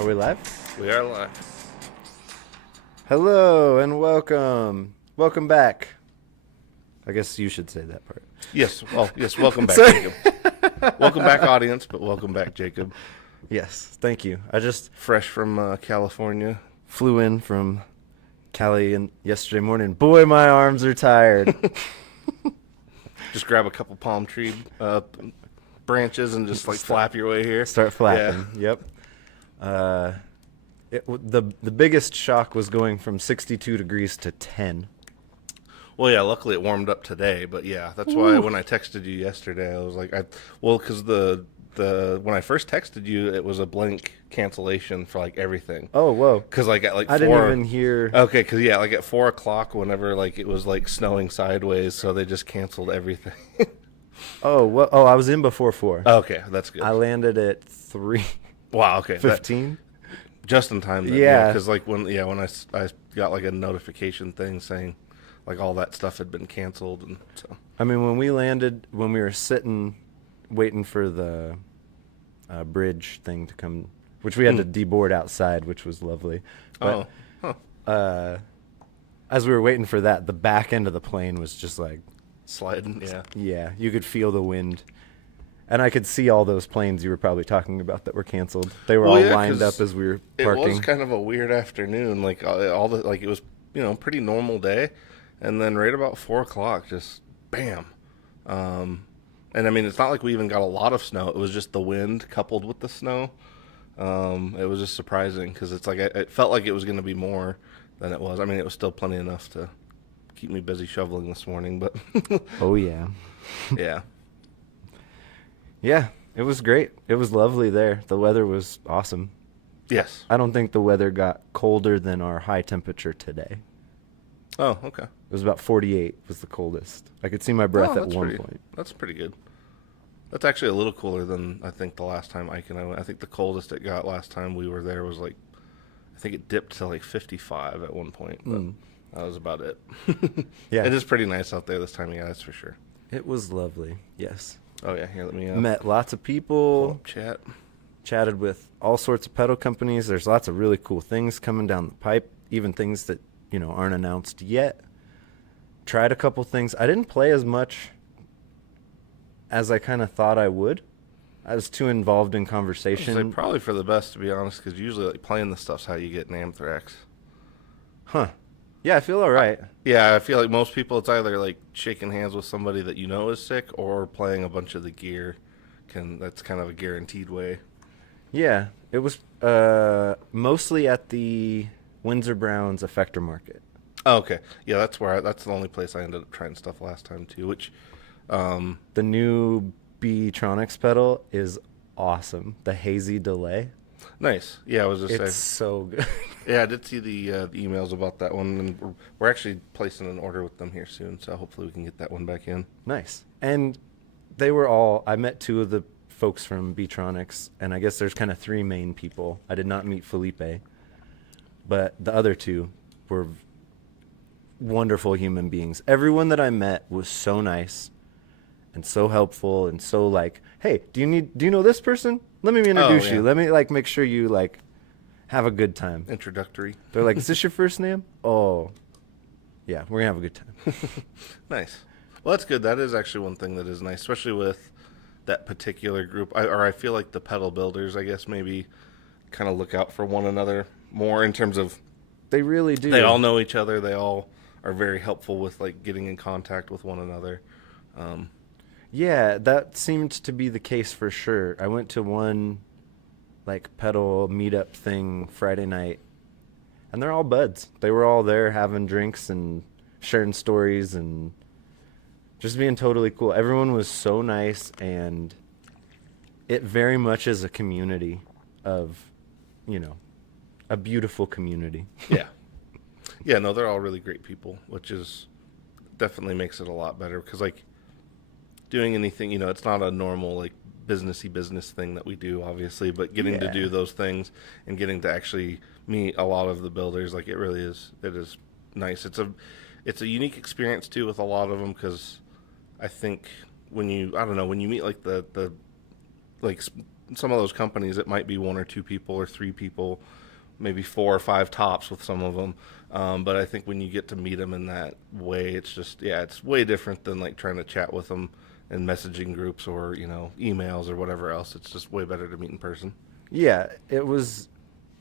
Are we live? We are live. Hello and welcome. Welcome back. I guess you should say that part. Yes. Well, yes. Welcome back, Sorry. Jacob. Welcome back, audience. But welcome back, Jacob. Yes, thank you. I just Fresh from California. flew in from Cali yesterday morning. Boy, my arms are tired. Just grab a couple palm tree branches and just like flap your way here. Start flapping. Yep. The biggest shock was going from 62 degrees to 10. Well, yeah. Luckily, it warmed up today. But yeah, that's why when I texted you yesterday, I was like, because when I first texted you, it was a blank cancellation for like everything. Oh, whoa. Because like at like I 4, didn't even hear. Okay, because yeah, like at 4:00, whenever like it was like snowing sideways, so they just canceled everything. Oh, well, oh, I was in before 4. Okay, that's good. I landed at 3:15. Wow. Okay. Just in time. Then, Yeah. Because like when I got like a notification thing saying like all that stuff had been canceled, and so. I mean, when we landed, when we were sitting, waiting for the bridge thing to come, which we had to deboard outside, which was lovely. But, as we were waiting for that, the back end of the plane was just like, Sliding. Yeah. yeah, you could feel the wind. And I could see all those planes you were probably talking about that were canceled. They were all lined up as we were parking. It was kind of a weird afternoon. Like it was pretty normal day, and then right about 4:00, just bam. And I mean, it's not like we even got a lot of snow. It was just the wind coupled with the snow. It was just surprising because it's like it felt like it was going to be more than it was. I mean, it was still plenty enough to keep me busy shoveling this morning, but Oh, yeah. yeah. Yeah, it was great. It was lovely there. The weather was awesome. Yes. I don't think the weather got colder than our high temperature today. Oh, okay. It was about 48 was the coldest. I could see my breath at one point. That's pretty good. That's actually a little cooler than I think the last time Ike and I went. I think the coldest it got last time we were there was like, I think it dipped to like 55 at one point, but that was about it. Yeah. It is pretty nice out there this time of year, that's for sure. It was lovely, yes. Oh, yeah, here, let me Met lots of pull people, up chat. chatted with all sorts of pedal companies. There's lots of really cool things coming down the pipe, even things that, aren't announced yet. Tried a couple things. I didn't play as much as I kind of thought I would. I was too involved in conversation. Probably for the best, to be honest, because usually like playing this stuff's how you get NAMM thrax. Huh. Yeah, I feel all right. Yeah, I feel like most people, it's either like shaking hands with somebody that you know is sick or playing a bunch of the gear. That's kind of a guaranteed way. Yeah, it was mostly at the Windsor Browns Effector Market. Oh, okay. Yeah, that's the only place I ended up trying stuff last time too, which The new B-Tronics pedal is awesome. The hazy delay. nice. Yeah, I was just It's saying. so good. Yeah, I did see the emails about that one, and we're actually placing an order with them here soon, so hopefully we can get that one back in. Nice. And I met 2 of the folks from B-Tronics, and I guess there's kind of 3 main people. I did not meet Felipe, but the other 2 were wonderful human beings. Everyone that I met was so nice and so helpful and so like, hey, do you know this person? Let me introduce yeah. you. Let me make sure you have a good time. Introductory. They're like, is this your first name? Oh, yeah, we're gonna have a good time. Nice. Well, that's good. That is actually one thing that is nice, especially with that particular group. I feel like the pedal builders, I guess, maybe kind of look out for one another more in terms of They really do. they all know each other. They all are very helpful with like getting in contact with one another. Yeah, that seemed to be the case for sure. I went to one pedal meetup thing Friday night, and they're all buds. They were all there having drinks and sharing stories and just being totally cool. Everyone was so nice, and it very much is a community of, a beautiful community. Yeah. Yeah, no, they're all really great people, which is definitely makes it a lot better because like doing anything, it's not a normal like businessy business thing that we do, obviously, but getting to do those things and getting to actually meet a lot of the builders, like it is nice. It's a unique experience too with a lot of them because I think when you meet like the like some of those companies, it might be one or two people or three people, maybe 4 or 5 tops with some of them. But I think when you get to meet them in that way, it's just, yeah, it's way different than like trying to chat with them in messaging groups or, emails or whatever else. It's just way better to meet in person. Yeah, it was.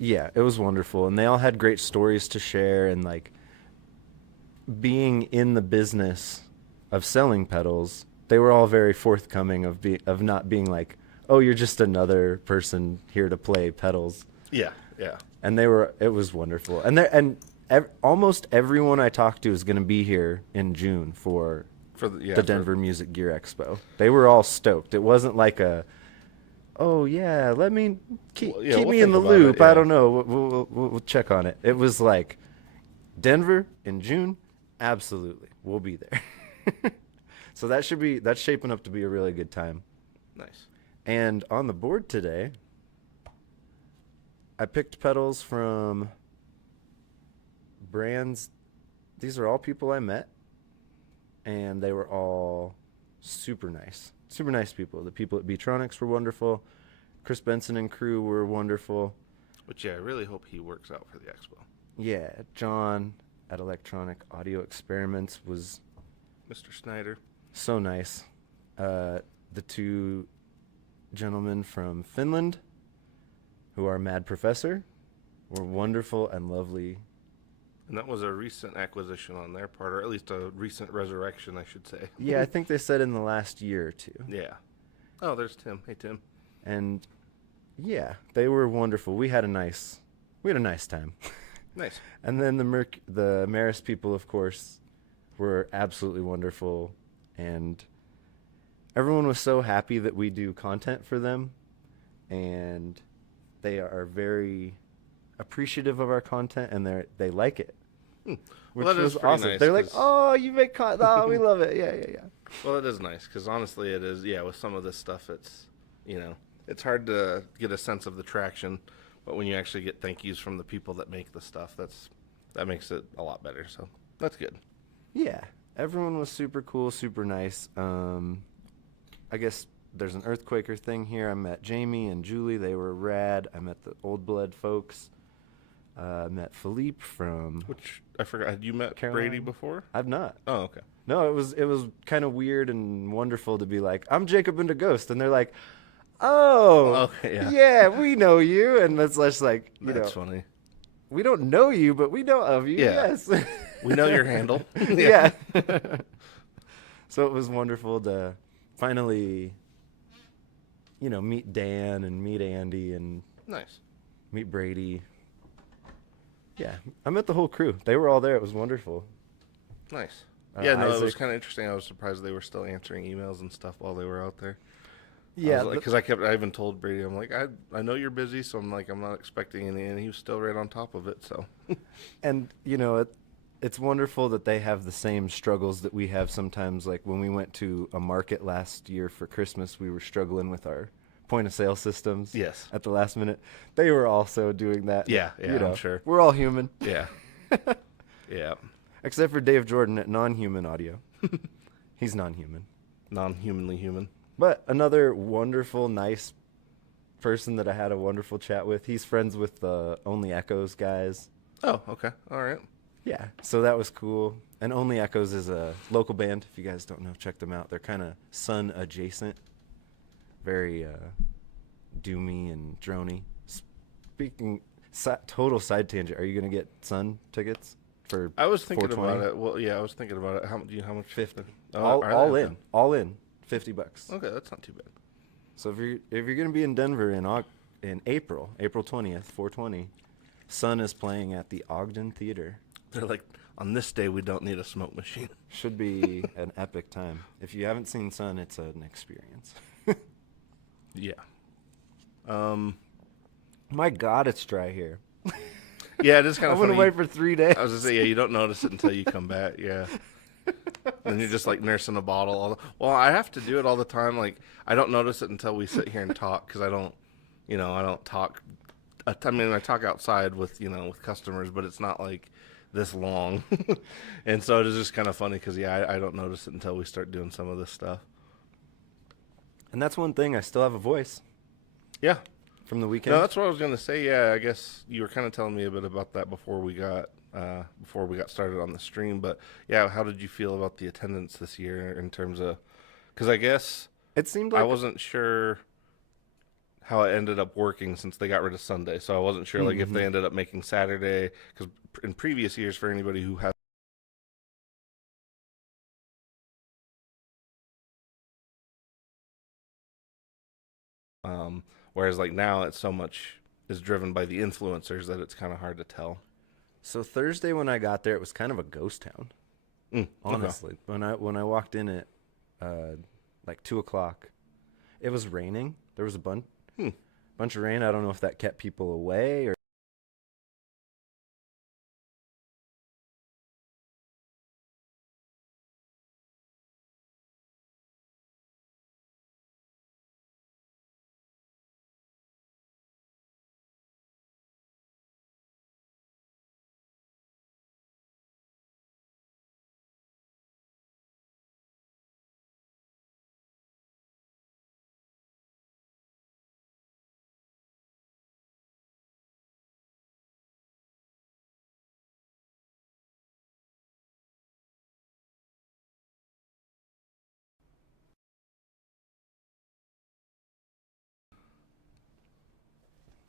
Yeah, it was wonderful, and they all had great stories to share, and like being in the business of selling pedals, they were all very forthcoming of not being like, oh, you're just another person here to play pedals. Yeah, yeah. And it was wonderful. And almost everyone I talked to is going to be here in June for the Denver Music Gear Expo. They were all stoked. It wasn't like oh yeah, let me keep me in the loop. It, yeah. I don't know. We'll check on it. It was like Denver in June. Absolutely, we'll be there. So that's shaping up to be a really good time. Nice. And on the board today, I picked pedals from brands. These are all people I met, and they were all super nice people. The people at Beatronics were wonderful. Chris Benson and crew were wonderful. Which, yeah, I really hope he works out for the expo. Yeah, John at Electronic Audio Experiments was Mr. Snyder. so nice. The two gentlemen from Finland, who are Mad Professor, were wonderful and lovely. And that was a recent acquisition on their part, or at least a recent resurrection, I should say. Yeah, I think they said in the last year or two. Yeah. Oh, there's Tim. Hey, Tim. And yeah, they were wonderful. We had a nice time. Nice. And then the Maris people, of course, were absolutely wonderful, and everyone was so happy that we do content for them, and they are very appreciative of our content, and they like it. Which Well, that was is pretty awesome. nice, They're like, 'cause- "Oh, you make content! Oh, we love it! Yeah." Well, it is nice, because honestly, it is, yeah, with some of this stuff, it's, it's hard to get a sense of the traction, but when you actually get thank yous from the people that make the stuff, that makes it a lot better, so that's good. Yeah, everyone was super cool, super nice. I guess there's an Earthquaker thing here. I met Jamie and Julie. They were rad. I met the Old Blood folks. Met Philippe from... Which, I forgot, had you met Caroline? Brady before? I've not. Oh, okay. No, it was kind of weird and wonderful to be like, I'm Jacob into Ghost. And they're like, oh, Okay, yeah, we know you. And it's just like, That's funny. we don't know you, but we know of you, Yeah. yes. We know your handle. Yeah. So it was wonderful to finally, meet Dan and meet Andy and Nice. meet Brady. Yeah, I met the whole crew. They were all there. It was wonderful. Nice. Yeah, no, it was Isaac. kind of interesting. I was surprised they were still answering emails and stuff while they were out there. Yeah, because I even told Brady, I'm like, I know you're busy, so I'm like, I'm not expecting any, and he was still right on top of it. So, and it's wonderful that they have the same struggles that we have sometimes. Like when we went to a market last year for Christmas, we were struggling with our point of sale systems. Yes. At the last minute, they were also doing that. Yeah, I'm sure. We're all human. yeah, yeah, Except for Dave Jordan at Non-Human Audio. He's non-human. non-humanly human. But another wonderful, nice person that I had a wonderful chat with. He's friends with the Only Echoes guys. Oh, okay, all right. Yeah, so that was cool. And Only Echoes is a local band. If you guys don't know, check them out. They're kind of Sun adjacent. Very doomy and droney. Speaking, total side tangent. Are you going to get Sun tickets for I was thinking 420? about it. Well, yeah, I was thinking about it. How much? 50. Oh, all are in. All in. $50. Okay, that's not too bad. So if you're going to be in Denver in April 20th, 420, Sun is playing at the Ogden Theater. They're like, on this day, we don't need a smoke machine. Should be an epic time. If you haven't seen Sun, it's an experience. Yeah. My God, it's dry here. Yeah, it is kind I'm of going funny. to wait for 3 days. I was gonna say, yeah, you don't notice it until you come back. Yeah. And you're just like nursing a bottle. Well, I have to do it all the time. Like, I don't notice it until we sit here and talk because I don't talk. I mean, I talk outside with customers, but it's not like this long. And so it is just kind of funny because, yeah, I don't notice it until we start doing some of this stuff. And that's one thing. I still have a voice. Yeah, from the weekend. No, that's what I was going to say. Yeah, I guess you were kind of telling me a bit about that before we got started on the stream. But yeah, how did you feel about the attendance this year in terms of? Because I guess It seemed I like wasn't sure how it ended up working since they got rid of Sunday, so I wasn't sure like if they ended up making Saturday. Because in previous years, for anybody who has whereas like now it's so much is driven by the influencers that it's kind of hard to tell. so Thursday when I got there, it was kind of a ghost town. Okay. Honestly, when I walked in at like 2 o'clock, it was raining. There was a bunch of rain. I don't know if that kept people away or.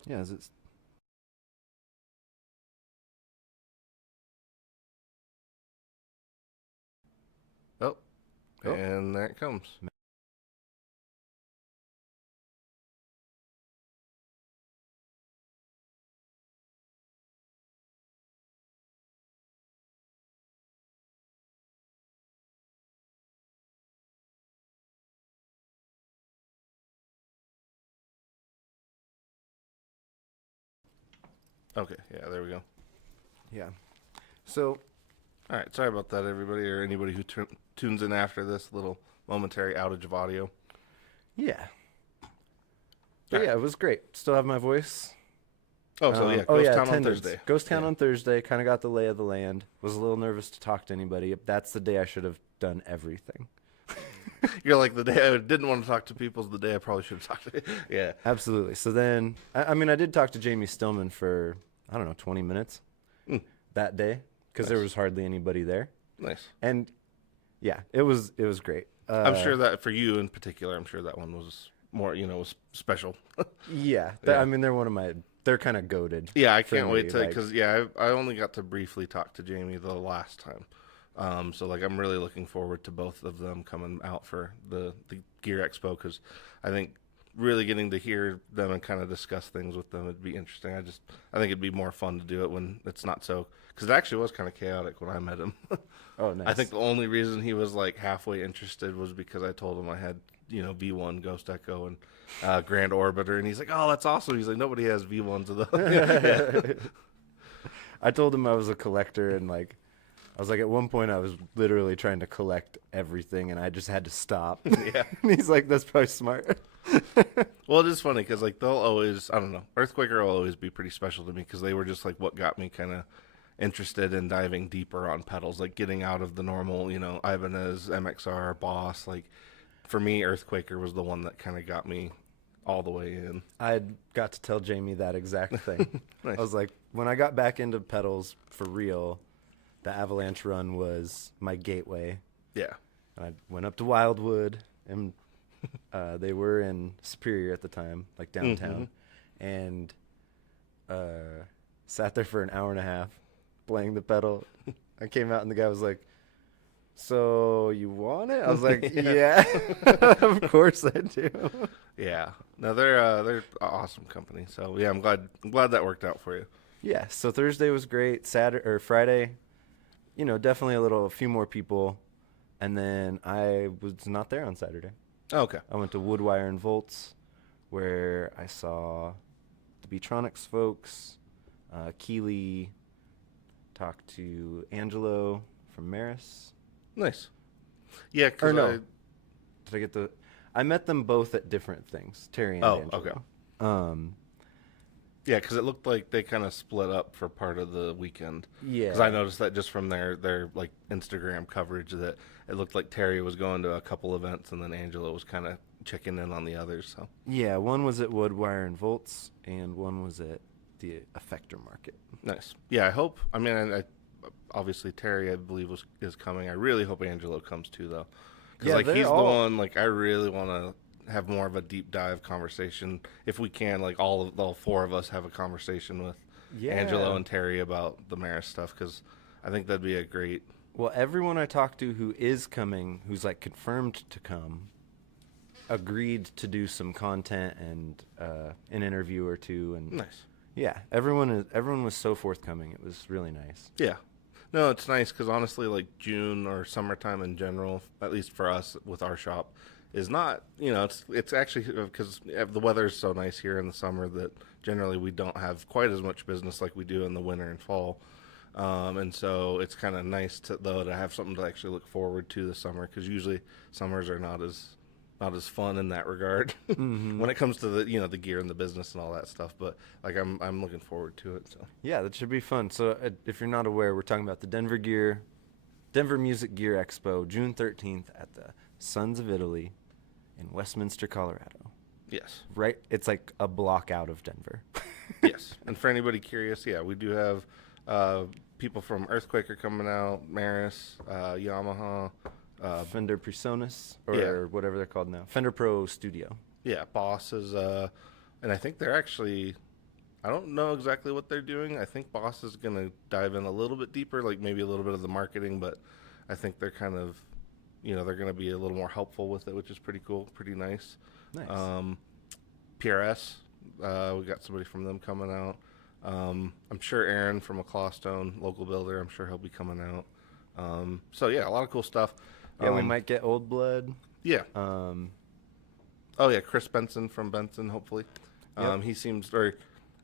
Yeah, is it? Oh, Oh, and there it comes. Okay, yeah, there we go. yeah. So All right, sorry about that, everybody, or anybody who tunes in after this little momentary outage of audio. yeah, but All right. yeah, it was great. Still have my voice. Oh, so yeah, Ghost Town on attendance. Thursday. Ghost Town Yeah. on Thursday. Kind of got the lay of the land. Was a little nervous to talk to anybody. That's the day I should have done everything. You're like the day I didn't want to talk to people is the day I probably should have talked to. Yeah. Absolutely. So then, I mean, I did talk to Jamie Stillman for, I don't know, 20 minutes that day because there Nice. was hardly anybody there. Nice. And yeah, it was great. I'm sure that for you in particular, I'm sure that one was more, was special. Yeah, Yeah. I mean, they're kind of goaded. Yeah, I for can't me, wait to like- because yeah, I only got to briefly talk to Jamie the last time, so like I'm really looking forward to both of them coming out for the Gear Expo because I think really getting to hear them and kind of discuss things with them would be interesting. I think it'd be more fun to do it when it's not so because it actually was kind of chaotic when I met him. Oh, nice. I think the only reason he was like halfway interested was because I told him I had V1 Ghost Echo and Grand Orbiter, and he's like, "Oh, that's awesome." He's like, "Nobody has V1s of those." Yeah. I told him I was a collector, and like, I was like, at one point, I was literally trying to collect everything, and I just had to stop. Yeah. And he's like, "That's probably smart." Well, it is funny because like they'll always, I don't know, Earthquaker will always be pretty special to me because they were just like what got me kind of interested in diving deeper on pedals, like getting out of the normal, Ibanez, MXR, Boss. Like for me, Earthquaker was the one that kind of got me all the way in. I got to tell Jamie that exact thing. Nice. I was like, when I got back into pedals for real, the Avalanche run was my gateway. Yeah. And I went up to Wildwood, and they were in Superior at the time, like downtown, and sat there for an hour and a half playing the pedal. I came out, and the guy was like, "So you want it?" I was like, "Yeah, of course I do." Yeah. No, they're an awesome company. So yeah, I'm glad that worked out for you. Yeah. So Thursday was great. Saturday or Friday, definitely a few more people, and then I was not there on Saturday. Oh, okay. I went to Woodwire and Volts, where I saw the Beatronics folks, Keeley, talked to Angelo from Maris. Nice. Yeah, Or because no, did I get the? I met them both at different things, Terry and Oh, Angelo. okay. Yeah, because it looked like they kind of split up for part of the weekend. Yeah. Because I noticed that just from their like Instagram coverage that it looked like Terry was going to a couple events and then Angela was kind of checking in on the others. So Yeah, one was at Woodwire and Volts, and one was at the Effector Market. nice. Yeah, I hope. I mean, I obviously Terry, I believe, is coming. I really hope Angelo comes too, though, because Yeah, like they're he's the all- one. Like I really want to have more of a deep dive conversation if we can. Like all four of us have a conversation with Yeah. Angelo and Terry about the Maris stuff, because I think that'd be a great. Well, everyone I talked to who is coming, who's like confirmed to come, agreed to do some content and an interview or two, and Nice. yeah, everyone was so forthcoming. It was really nice. Yeah. No, it's nice because honestly, like June or summertime in general, at least for us with our shop, is not, it's actually because the weather is so nice here in the summer that generally we don't have quite as much business like we do in the winter and fall. And so it's kind of nice to have something to actually look forward to this summer, because usually summers are not as fun in that regard when it comes to the gear and the business and all that stuff. But like I'm looking forward to it. So Yeah, that should be fun. So if you're not aware, we're talking about the Denver Music Gear Expo, June 13th at the Sons of Italy in Westminster, Colorado. yes, Right, it's like a block out of Denver. yes. And for anybody curious, yeah, we do have people from Earthquake are coming out, Maris, Yamaha, Fender Presonus, or Yeah. whatever they're called now. Fender Pro Studio. yeah, Boss is, and I think they're actually, I don't know exactly what they're doing. I think Boss is going to dive in a little bit deeper, like maybe a little bit of the marketing, but I think they're kind of, they're going to be a little more helpful with it, which is pretty cool, pretty nice. Nice. PRS, we got somebody from them coming out. I'm sure Aaron from a Clawstone, local builder, I'm sure he'll be coming out. So yeah, a lot of cool stuff. Yeah, we might get Old Blood. Yeah. Um, Oh yeah, Chris Benson from Benson, hopefully. Yep. He seems, or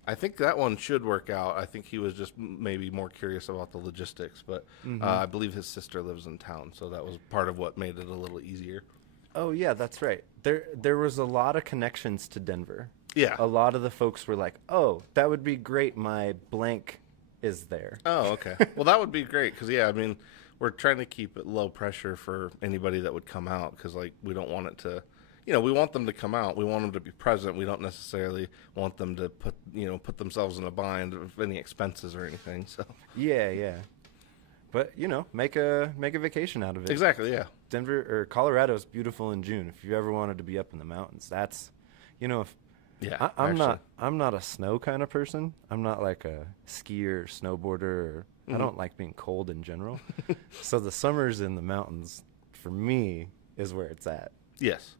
I think that one should work out. I think he was just maybe more curious about the logistics, but I believe his sister lives in town, so that was part of what made it a little easier. oh yeah, that's right. There was a lot of connections to Denver. Yeah. A lot of the folks were like, "Oh, that would be great. My blank is there." Oh, okay. Well, that would be great because yeah, I mean, we're trying to keep it low pressure for anybody that would come out, because like we don't want it to, we want them to come out. We want them to be present. We don't necessarily want them to put themselves in a bind of any expenses or anything. So Yeah, yeah. But make a vacation out of it. exactly, yeah, Denver or Colorado is beautiful in June. If you ever wanted to be up in the mountains, that's, if yeah. I'm not a snow kind of person. I'm not like a skier or snowboarder. Or, I don't like being cold in general. So the summers in the mountains for me is where it's at. Yes.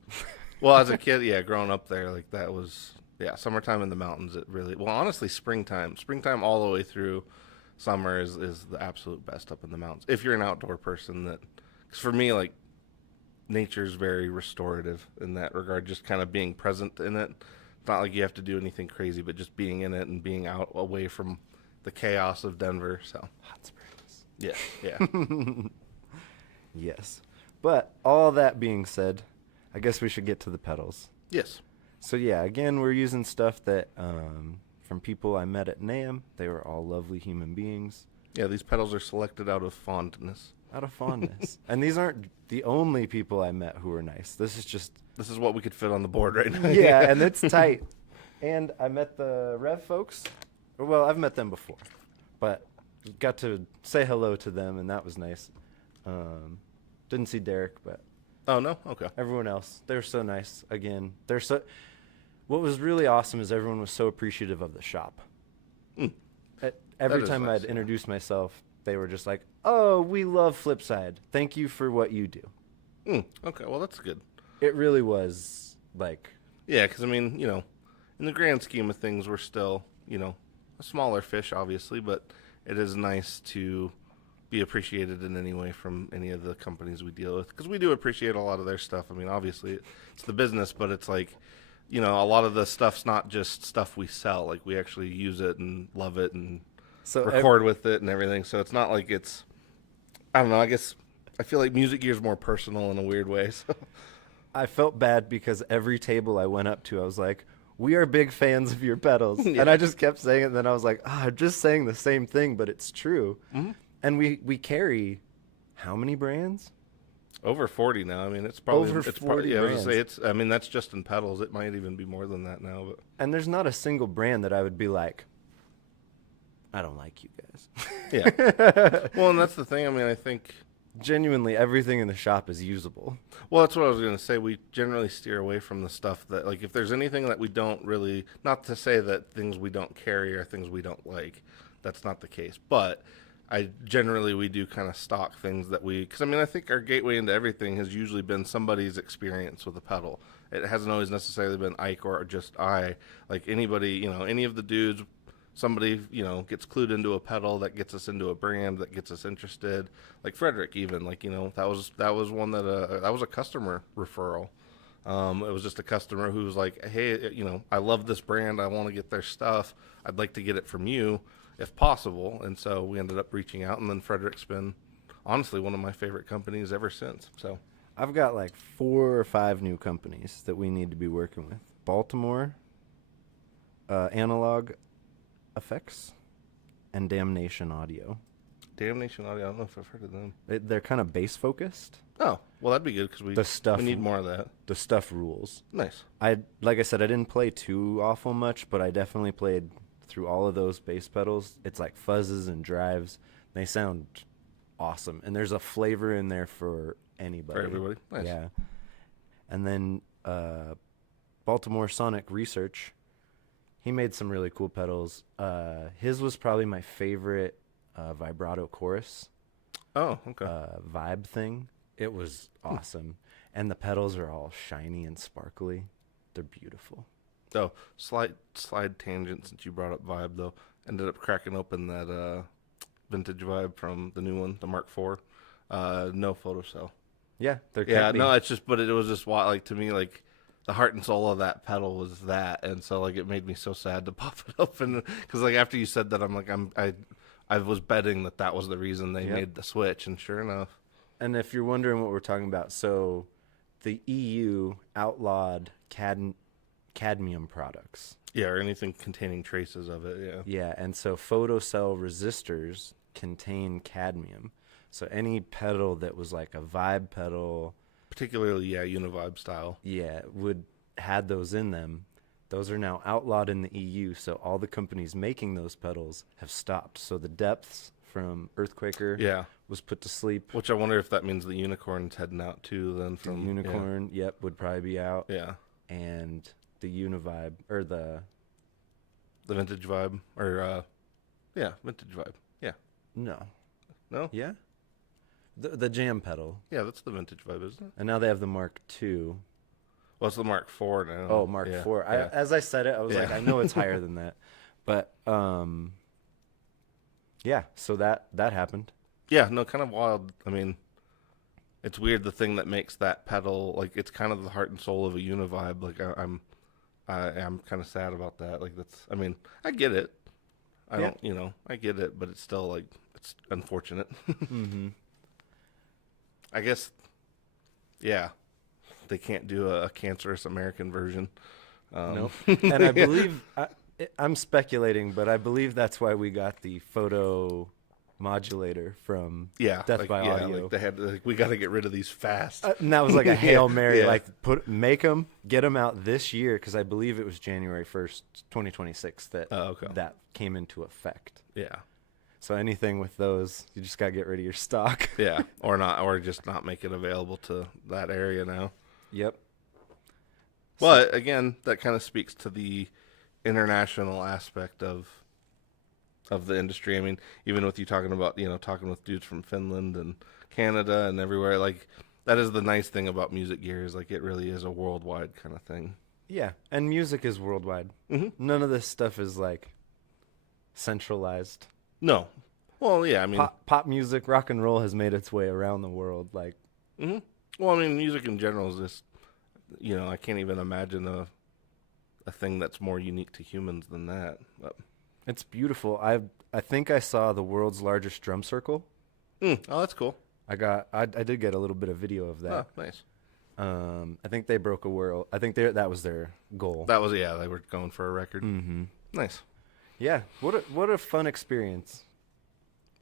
Well, as a kid, yeah, growing up there, like that was, yeah, summertime in the mountains. It really, well, honestly, springtime all the way through summer is the absolute best up in the mountains. If you're an outdoor person, because for me, like, nature's very restorative in that regard. Just kind of being present in it. It's not like you have to do anything crazy, but just being in it and being out away from the chaos of Denver. So Hot springs. yeah, yeah. Yes. But all that being said, I guess we should get to the pedals. Yes. So yeah, again, we're using stuff that from people I met at NAMM. They were all lovely human beings. Yeah, these pedals are selected out of fondness. Out of fondness. And these aren't the only people I met who were nice. This is just This is what we could fit on the board right now. yeah, and it's tight. And I met the Rev folks. Well, I've met them before, but got to say hello to them, and that was nice. Didn't see Derek, but Oh, no? Okay. everyone else, they're so nice. Again, what was really awesome is everyone was so appreciative of the shop. Mm. Every That is time nice, I'd yeah. introduce myself, they were just like, "Oh, we love Flipside. Thank you for what you do." Okay, well, that's good. It really was like, Yeah, because, I mean, in the grand scheme of things, we're still, a smaller fish, obviously, but it is nice to be appreciated in any way from any of the companies we deal with, because we do appreciate a lot of their stuff. I mean, obviously, it's the business, but it's like, a lot of the stuff's not just stuff we sell. Like, we actually use it and love it and so record with it and everything. So it's not like it's, I don't know, I guess I feel like music gear is more personal in a weird way. So. I felt bad because every table I went up to, I was like, "We are big fans of your pedals," Yeah. and I just kept saying it. And then I was like, "I'm just saying the same thing, but it's true." Mm-hmm. And we carry how many brands? Over 40 now. I mean, it's probably Over it's 40 yeah, I was gonna say brands. it's. I mean, that's just in pedals. It might even be more than that now. But And there's not a single brand that I would be like, I don't like you guys. yeah. Well, and that's the thing. I mean, I think. Genuinely, everything in the shop is usable. Well, that's what I was going to say. We generally steer away from the stuff that, like, if there's anything that we don't really, not to say that things we don't carry are things we don't like. That's not the case. But we do kind of stock things that because I mean, I think our gateway into everything has usually been somebody's experience with a pedal. It hasn't always necessarily been Ike or just I. Like anybody, any of the dudes, somebody gets clued into a pedal that gets us into a brand that gets us interested, like Frederick. Even like that was one that was a customer referral. It was just a customer who was like, hey, I love this brand, I want to get their stuff, I'd like to get it from you if possible. And so we ended up reaching out, and then Frederick's been honestly one of my favorite companies ever since. So I've got like 4 or 5 new companies that we need to be working with. Baltimore, Analog Effects, and Damnation Audio. Damnation Audio, I don't know if I've heard of them. They're kind of bass focused. Oh, well, that'd be good because we need more of that. The stuff rules. Nice. Like I said, I didn't play too awful much, but I definitely played through all of those bass pedals. It's like fuzzes and drives. They sound awesome, and there's a flavor in there for anybody. For everybody. Nice. Yeah. And then Baltimore Sonic Research. He made some really cool pedals. His was probably my favorite vibrato chorus. Oh, okay. Vibe thing. It was awesome. And the pedals are all shiny and sparkly. They're beautiful. Oh, slide tangent since you brought up Vibe, though. Ended up cracking open that vintage Vibe from the new one, the Mark IV. No photocell. Yeah, they're Yeah, no, it's just, but it was just like to me, like the heart and soul of that pedal was that, and so like it made me so sad to pop it open because like after you said that, I'm like I was betting that was the reason they made the switch, and sure enough. And if you're wondering what we're talking about, so the EU outlawed cadmium products. Yeah, or anything containing traces of it, yeah. Yeah, and so photocell resistors contain cadmium. So any pedal that was like a vibe pedal, particularly, yeah, Univibe style. Yeah, had those in them. Those are now outlawed in the EU, so all the companies making those pedals have stopped. So the Depths from Earthquaker was put to sleep. Which I wonder if that means the Unicorn's heading out too then from the Unicorn, yep, would probably be out. Yeah. And the Univibe or the Vintage Vibe or Vintage Vibe. Yeah. No. No? Yeah? The Jam pedal. Yeah, that's the Vintage Vibe, isn't it? And now they have the Mark II. Well, it's the Mark IV now. Oh, Mark IV. Yeah. As I said it, I was like, I know it's higher than that. But, yeah, so that happened. Yeah, no, kind of wild. I mean, it's weird the thing that makes that pedal, like, it's kind of the heart and soul of a Univibe. Like, I'm kind of sad about that. Like, I mean, I get it. I get it, but it's still, like, it's unfortunate. Mm-hmm. I guess, yeah, they can't do a cancerous American version. Nope. And I believe, I'm speculating, but I believe that's why we got the photo modulator from Death by Audio. Like they had, we got to get rid of these fast. And that was like a Hail Mary, like make them, get them out this year, because I believe it was January 1st, 2026 that came into effect. Yeah. So anything with those, you just got to get rid of your stock. Yeah, or just not make it available to that area now. Yep. But again, that kind of speaks to the international aspect of the industry. I mean, even with you talking about, talking with dudes from Finland and Canada and everywhere, like that is the nice thing about music gear is like it really is a worldwide kind of thing. Yeah, and music is worldwide. Mm-hmm. None of this stuff is like centralized. No. Well, yeah, I mean, pop music, rock and roll has made its way around the world. Like, mm-hmm. Well, I mean, music in general is just, I can't even imagine a thing that's more unique to humans than that. But it's beautiful. I think I saw the world's largest drum circle. Oh, that's cool. I did get a little bit of video of that. Oh, nice. I think they broke a world. I think that was their goal. That was they were going for a record. Mm-hmm. Nice. Yeah, what a fun experience.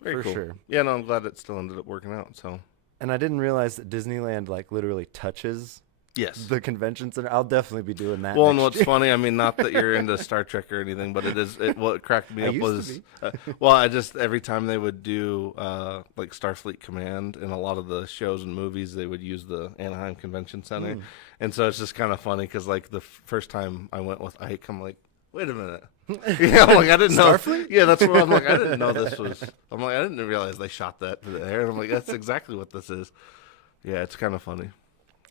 Very cool. Sure. Yeah, no, I'm glad it still ended up working out. So And I didn't realize that Disneyland like literally touches Yes. the convention center. I'll definitely be doing that. Well, and next what's year. funny, I mean, not that you're into Star Trek or anything, but what cracked me I up used was, to be. well, I just, every time they would do, like Starfleet Command in a lot of the shows and movies, they would use the Anaheim Convention Center. And so it's just kind of funny because, like, the first time I went with Ike, I'm like, wait a minute. Yeah, I'm like, I didn't know. Starfleet? Yeah, that's what I'm like, I didn't know this was, I'm like, I didn't realize they shot that there. And I'm like, that's exactly what this is. Yeah, it's kind of funny.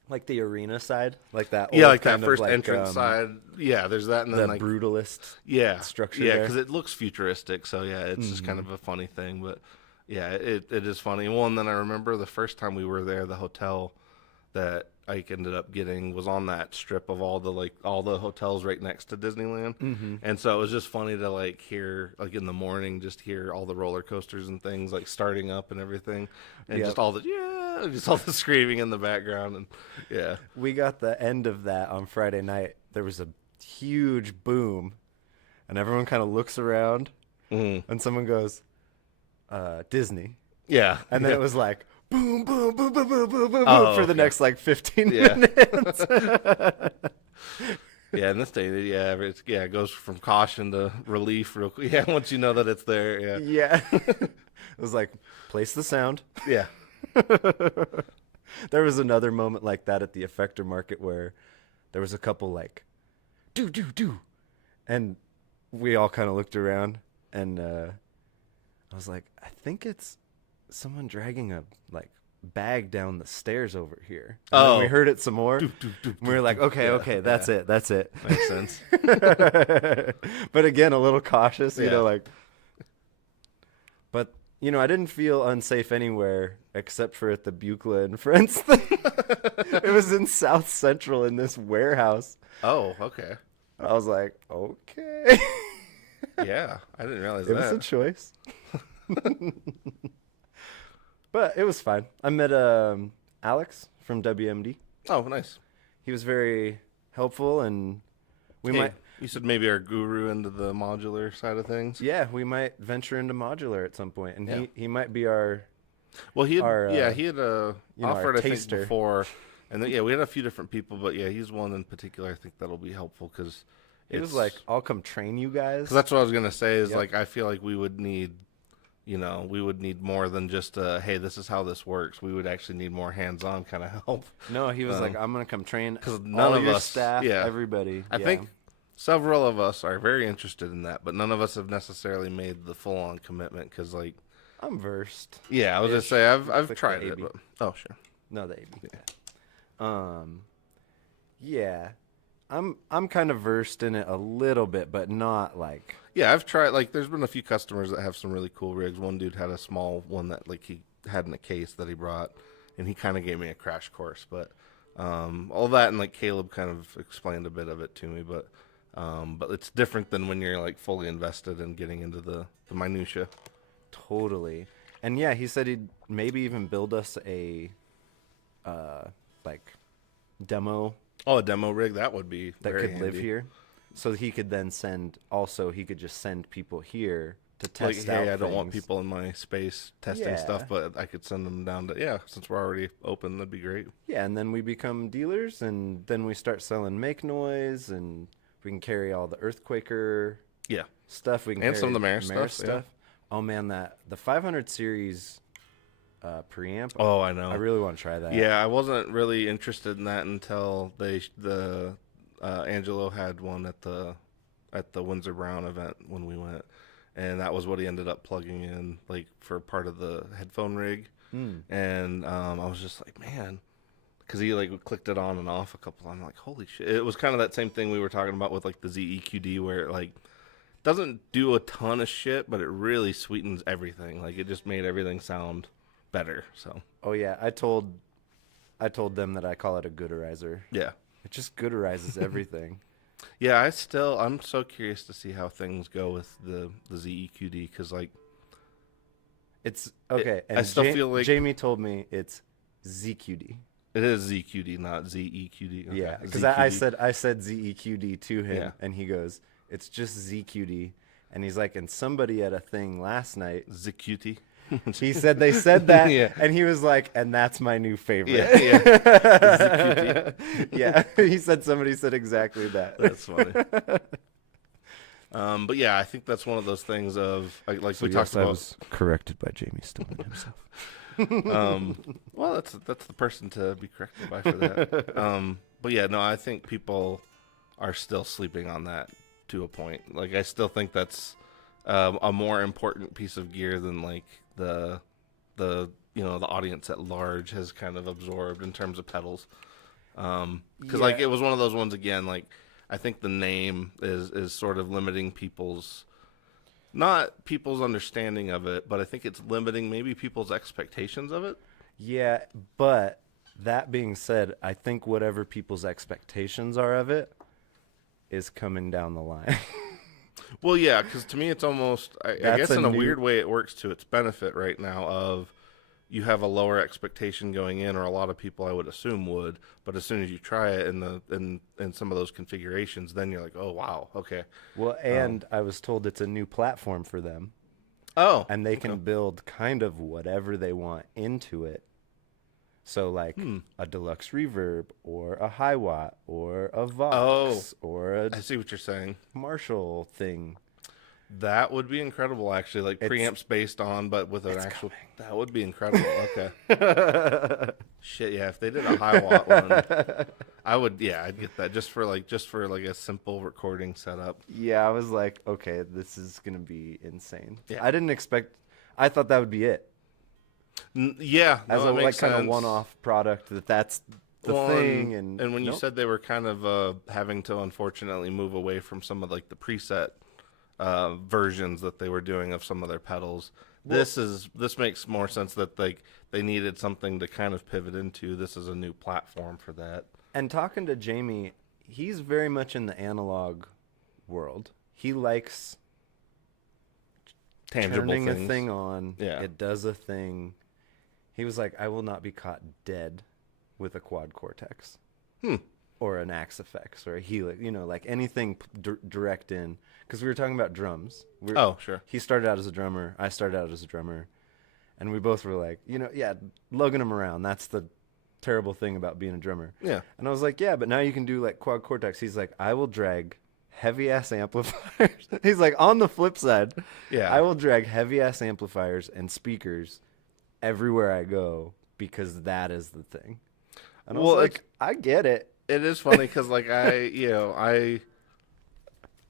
Like the arena side, like that. Yeah, old like that kind of, first like, entrance side. Yeah, there's that, and the then like brutalist. yeah structure Yeah, there. because it looks futuristic. So yeah, it's just kind of a funny thing, but yeah, it is funny. Well, and then I remember the first time we were there, the hotel that Ike ended up getting was on that strip of all the hotels right next to Disneyland, and so it was just funny to like hear like in the morning, just hear all the roller coasters and things like starting up and everything, and Yep. just all the screaming in the background, and yeah. We got the end of that on Friday night. There was a huge boom, and everyone kind of looks around, and someone goes, Disney. Yeah, And then it was like, boom, boom, boom, boom, boom, boom, boom, Oh, for the okay. next like 15 Yeah. minutes. Yeah, in this day, it goes from caution to relief real quick. Yeah, once you know that it's there, yeah. Yeah. It was like, place the sound. Yeah. There was another moment like that at the effector market where there was a couple like, do. And we all kind of looked around, and I was like, I think it's someone dragging a like bag down the stairs over here. And then Oh. we heard it some more. And we were like, okay, that's yeah. it. That's it. Makes sense. But again, a little cautious, you Yeah. know, like. But you know, I didn't feel unsafe anywhere except for at the Buchla and Friends thing. It was in South Central in this warehouse. Oh, okay. I was like, okay. Yeah, I didn't realize It was a that. choice. But it was fine. I met Alex from WMD. Oh, nice. He was very helpful, and we Hey, might, you said maybe our guru into the modular side of things. yeah, we might venture into modular at some point, and Yeah. he might be our. Well, he had, Our, he had our offered, I think, taster. before, and then, yeah, we had a few different people, but yeah, he's one in particular. I think that'll be helpful because It was like, I'll come train you guys. that's what I was gonna say. Is Yep. like I feel like we would need more than just hey, this is how this works. We would actually need more hands-on kind of help. No, he was like, I'm gonna come train 'cause all none of your us- staff, yeah. everybody. I Yeah. think several of us are very interested in that, but none of us have necessarily made the full-on commitment because, like, I'm versed. yeah, I was gonna Ish. say I've Click tried the it, AB. but oh sure, No, the AB. Yeah, I'm kind of versed in it a little bit, but not like. yeah, I've tried. Like, there's been a few customers that have some really cool rigs. One dude had a small one that like he had in a case that he brought, and he kind of gave me a crash course. But all that and like Caleb kind of explained a bit of it to me, but it's different than when you're like fully invested in getting into the minutia. Totally. And yeah, he said he'd maybe even build us a like demo Oh, a demo rig, that would be that very could live handy. here. So he could then he could just send people here to Like, test out hey, I don't want things. people in my space testing Yeah. stuff, but I could send them down to, yeah, since we're already open, that'd be great. Yeah, and then we become dealers, and then we start selling Make Noise, and we can carry all the Earthquaker Yeah. stuff. We can And carry some of the Mare stuff, yeah. Oh man, the 500 series preamp. Oh, I know. I really want to try that. Yeah, I wasn't really interested in that until Angelo had one at the Windsor Brown event when we went, and that was what he ended up plugging in like for part of the headphone rig. And I was just like, man, because he like clicked it on and off a couple. I'm like, holy shit! It was kind of that same thing we were talking about with like the ZEQD, where it like doesn't do a ton of shit, but it really sweetens everything. Like it just made everything sound better. So Oh yeah, I told them that I call it a gooderizer. yeah. It just gooderizes everything. Yeah, I'm so curious to see how things go with the ZEQD because like It's okay. I And still feel like- Jamie told me it's ZQD. it is ZQD, not ZEQD. Okay. Yeah, because ZQD. I said ZEQD to him, Yeah. and he goes, "It's just ZQD," and he's like, and somebody at a thing last night, ZQT. He said they said that, Yeah. and he was like, and that's my new favorite. Yeah. Yeah, he said somebody said exactly that. That's funny. But yeah, I think that's one of those things of like So we yes, talked I about. was corrected by Jamie Stillman himself. Well, that's the person to be corrected by for that. But yeah, no, I think people are still sleeping on that to a point. Like, I still think that's a more important piece of gear than like the the audience at large has kind of absorbed in terms of pedals. Because like it was one of those ones again. Like, I think the name is sort of limiting not people's understanding of it, but I think it's limiting maybe people's expectations of it. Yeah, but that being said, I think whatever people's expectations are of it is coming down the line. Well, yeah, because to me it's almost, I That's guess in a new- weird way it works to its benefit right now of you have a lower expectation going in, or a lot of people I would assume would, but as soon as you try it in some of those configurations, then you're like, oh wow, okay. Well, and I was told it's a new platform for them, Oh, and they can build kind of whatever they want into it. So like a deluxe reverb or a high watt or a Vox or a I see what you're saying. Marshall thing. That would be incredible, actually. Like preamps based on, but with an actual. coming. That would be incredible. Okay. Shit, yeah. If they did a high watt one, I would. Yeah, I'd get that just for like a simple recording setup. Yeah, I was like, okay, this is gonna be insane. Yeah. I didn't expect. I thought that would be it Yeah, no, as a it like makes kind of sense. one-off product. That's the Well, thing. and And when you nope. said they were kind of having to unfortunately move away from some of like the preset versions that they were doing of some of their pedals, this makes more sense that like they needed something to kind of pivot into. This is a new platform for that. And talking to Jamie, he's very much in the analog world. He likes Tangible turning things. a thing on. Yeah. It does a thing. He was like, I will not be caught dead with a quad cortex or an Axe Effects or a Helix, like anything direct in. Because we were talking about drums. Oh, sure. He started out as a drummer. I started out as a drummer. And we both were like, lugging him around. That's the terrible thing about being a drummer. Yeah. And I was like, yeah, but now you can do like quad cortex. He's like, I will drag heavy ass amplifiers. He's like, on the flip side, Yeah. I will drag heavy ass amplifiers and speakers everywhere I go because that is the thing. And I was like, I get it. It is funny because like I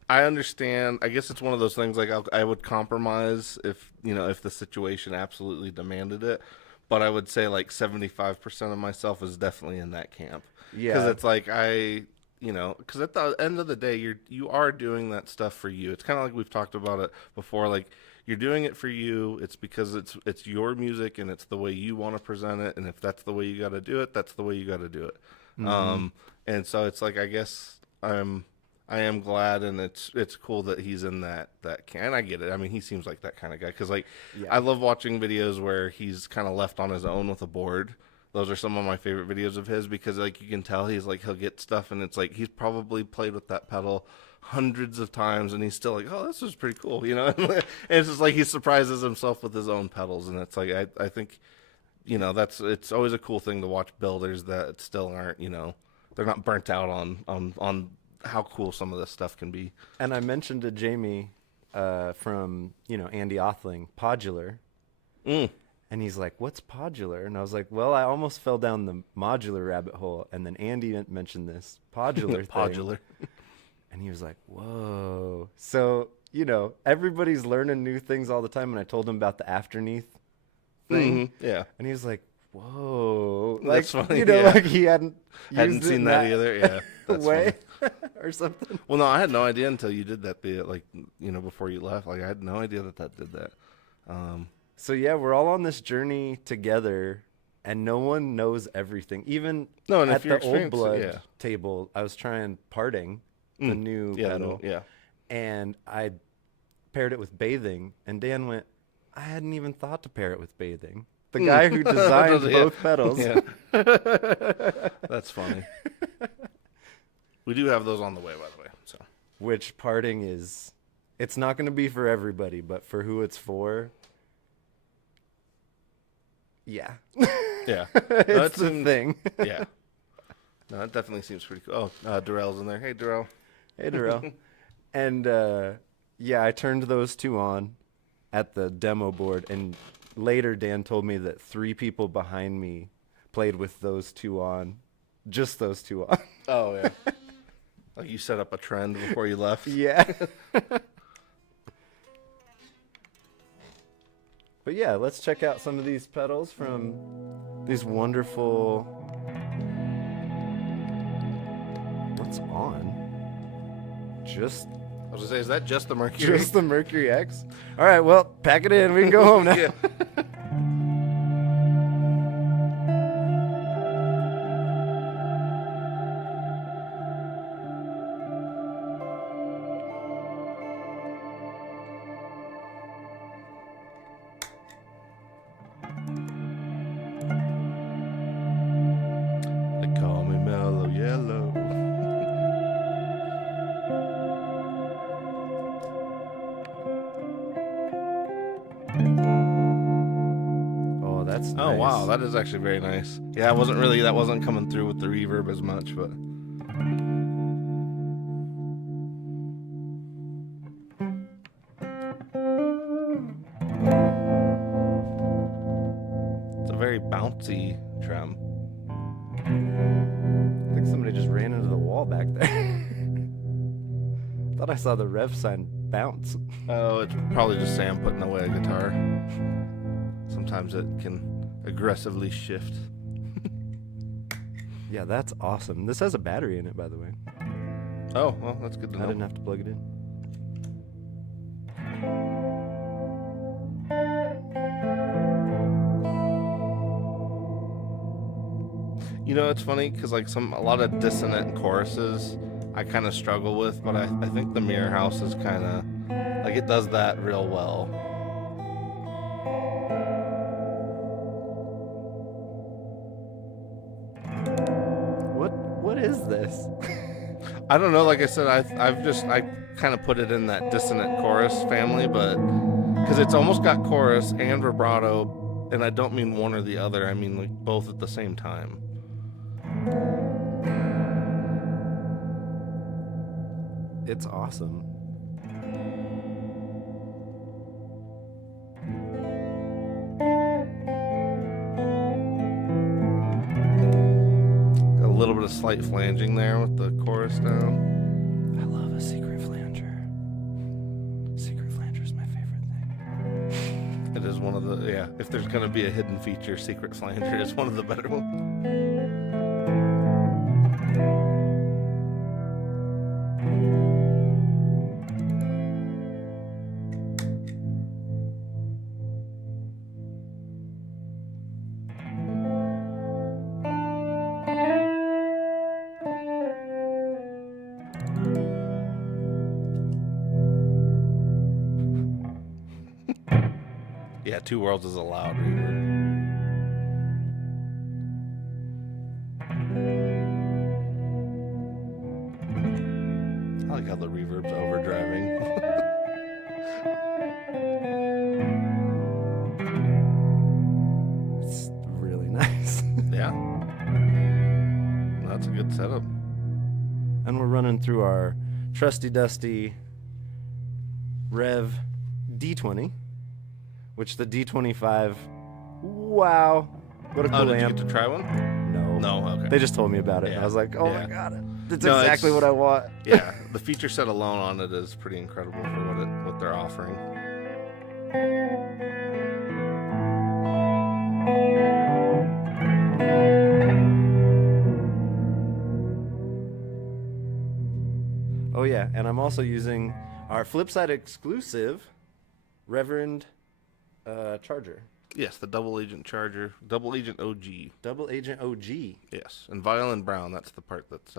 understand. I guess it's one of those things like I would compromise if the situation absolutely demanded it, but I would say like 75% of myself is definitely in that camp. Yeah. Because it's like because at the end of the day you are doing that stuff for you. It's kind of like we've talked about it before. Like, you're doing it for you. It's because it's your music and it's the way you want to present it. And if that's the way you got to do it, that's the way you got to do it. Mm-hmm. And so it's like, I guess I am glad, and it's cool that he's in that camp. And I get it. I mean, he seems like that kind of guy because like I love watching videos where he's kind of left on his own with a board. Those are some of my favorite videos of his because like you can tell he's like he'll get stuff and it's like he's probably played with that pedal hundreds of times and he's still like, oh, this is pretty cool, and it's just like he surprises himself with his own pedals, and it's like I think it's always a cool thing to watch builders that still aren't they're not burnt out on how cool some of this stuff can be. And I mentioned to Jamie from, Andy Othling, Podular. And he's like, what's Podular? And I was like, well, I almost fell down the modular rabbit hole. And then Andy mentioned this Podular thing. Podular. And he was like, whoa. So, everybody's learning new things all the time. And I told him about the afterneath thing. Mm-hmm. Yeah. And he was like, whoa. That's Like, funny, like he hadn't used it seen in that either. Yeah. That's way funny. or something. Well, no, I had no idea until you did that. Before you left, like I had no idea that did that. So yeah, we're all on this journey together, and no one knows everything. Even And at if you're the Old experienced, Blood table, I was trying parting the new pedal, and I paired it with bathing, and Dan went, I hadn't even thought to pair it with bathing. The guy who designed both pedals. Yeah. That's funny. We do have those on the way, by the way. So Which parting it's not going to be for everybody, but for who it's for, Yeah. Yeah. It's the thing. Yeah. No, that definitely seems pretty cool. Oh, Darrell's in there. Hey, Darrell. Hey, Darrell. And yeah, I turned those two on at the demo board, and later Dan told me that 3 people behind me played with those two on, just those two on. Oh, yeah. Like you set up a trend before you left. Yeah. But yeah, let's check out some of these pedals from these wonderful... What's on? Just I was gonna say, is that just the Mercury? the Mercury X. All right, well, pack it in. We can go home now. Yeah. They call me Mellow Yellow. Oh, that's nice. Oh wow, that is actually very nice. Yeah, that wasn't coming through with the reverb as much, but it's a very bouncy trem. I think somebody just ran into the wall back there. Thought I saw the rev sign bounce. Oh, it's probably just Sam putting away a guitar. Sometimes it can aggressively shift. Yeah, that's awesome. This has a battery in it, by the way. Oh, well, that's good to I know. didn't have to plug it in. You know, it's funny because like a lot of dissonant choruses I kind of struggle with, but I think the Mirror House is kind of like it does that real well. What is this? I don't know. Like I said, I kind of put it in that dissonant chorus family, but because it's almost got chorus and vibrato, and I don't mean one or the other. I mean like both at the same time. It's awesome. Got a little bit of slight flanging there with the chorus down. I love a secret flanger. Secret flanger is my favorite thing. It is one of the, yeah, if there's going to be a hidden feature, Secret Flanger is one of the better ones. Yeah, Two Worlds is a loud reverb. I like how the reverb's overdriving. It's really nice. Yeah. That's a good setup. And we're running through our trusty dusty Rev D20, which the D25, wow, what a cool Did you amp. get to try one? No. No, okay. They just told me about it. And Yeah. I was like, oh Yeah. my god, that's No, exactly it's- what I want. Yeah, the feature set alone on it is pretty incredible for what they're offering. Oh yeah, and I'm also using our Flipside exclusive Reverend charger. Yes, the double agent charger, double agent OG. Double Agent OG. Yes, and Violin Brown, that's the part that's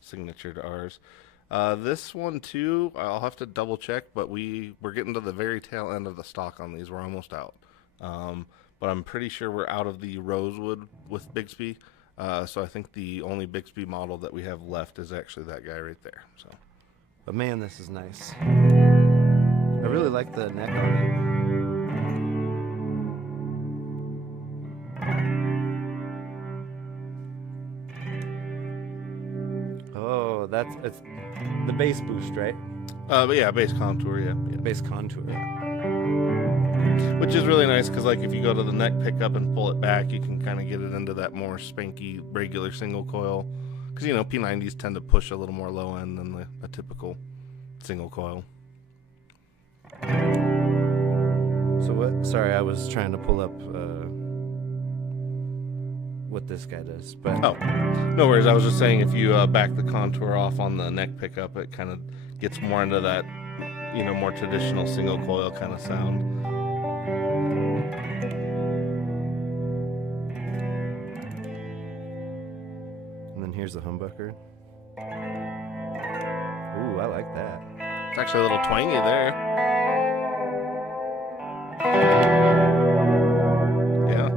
signature to ours. This one too, I'll have to double check, but we're getting to the very tail end of the stock on these. We're almost out. But I'm pretty sure we're out of the Rosewood with Bixby. So I think the only Bixby model that we have left is actually that guy right there. So, But man, this is nice. I really like the neck on that's it's the bass boost, right? But yeah, bass contour, yeah. Bass contour. Which is really nice because, like, if you go to the neck pickup and pull it back, you can kind of get it into that more spanky regular single coil. Because, you know, P90s tend to push a little more low end than a typical single coil. So what? Sorry, I was trying to pull up what this guy does. But Oh, no worries. I was just saying if you back the contour off on the neck pickup, it kind of gets more into that, you know, more traditional single coil kind of sound. And then here's the humbucker. Ooh, I like that. It's actually a little twangy there. Yeah,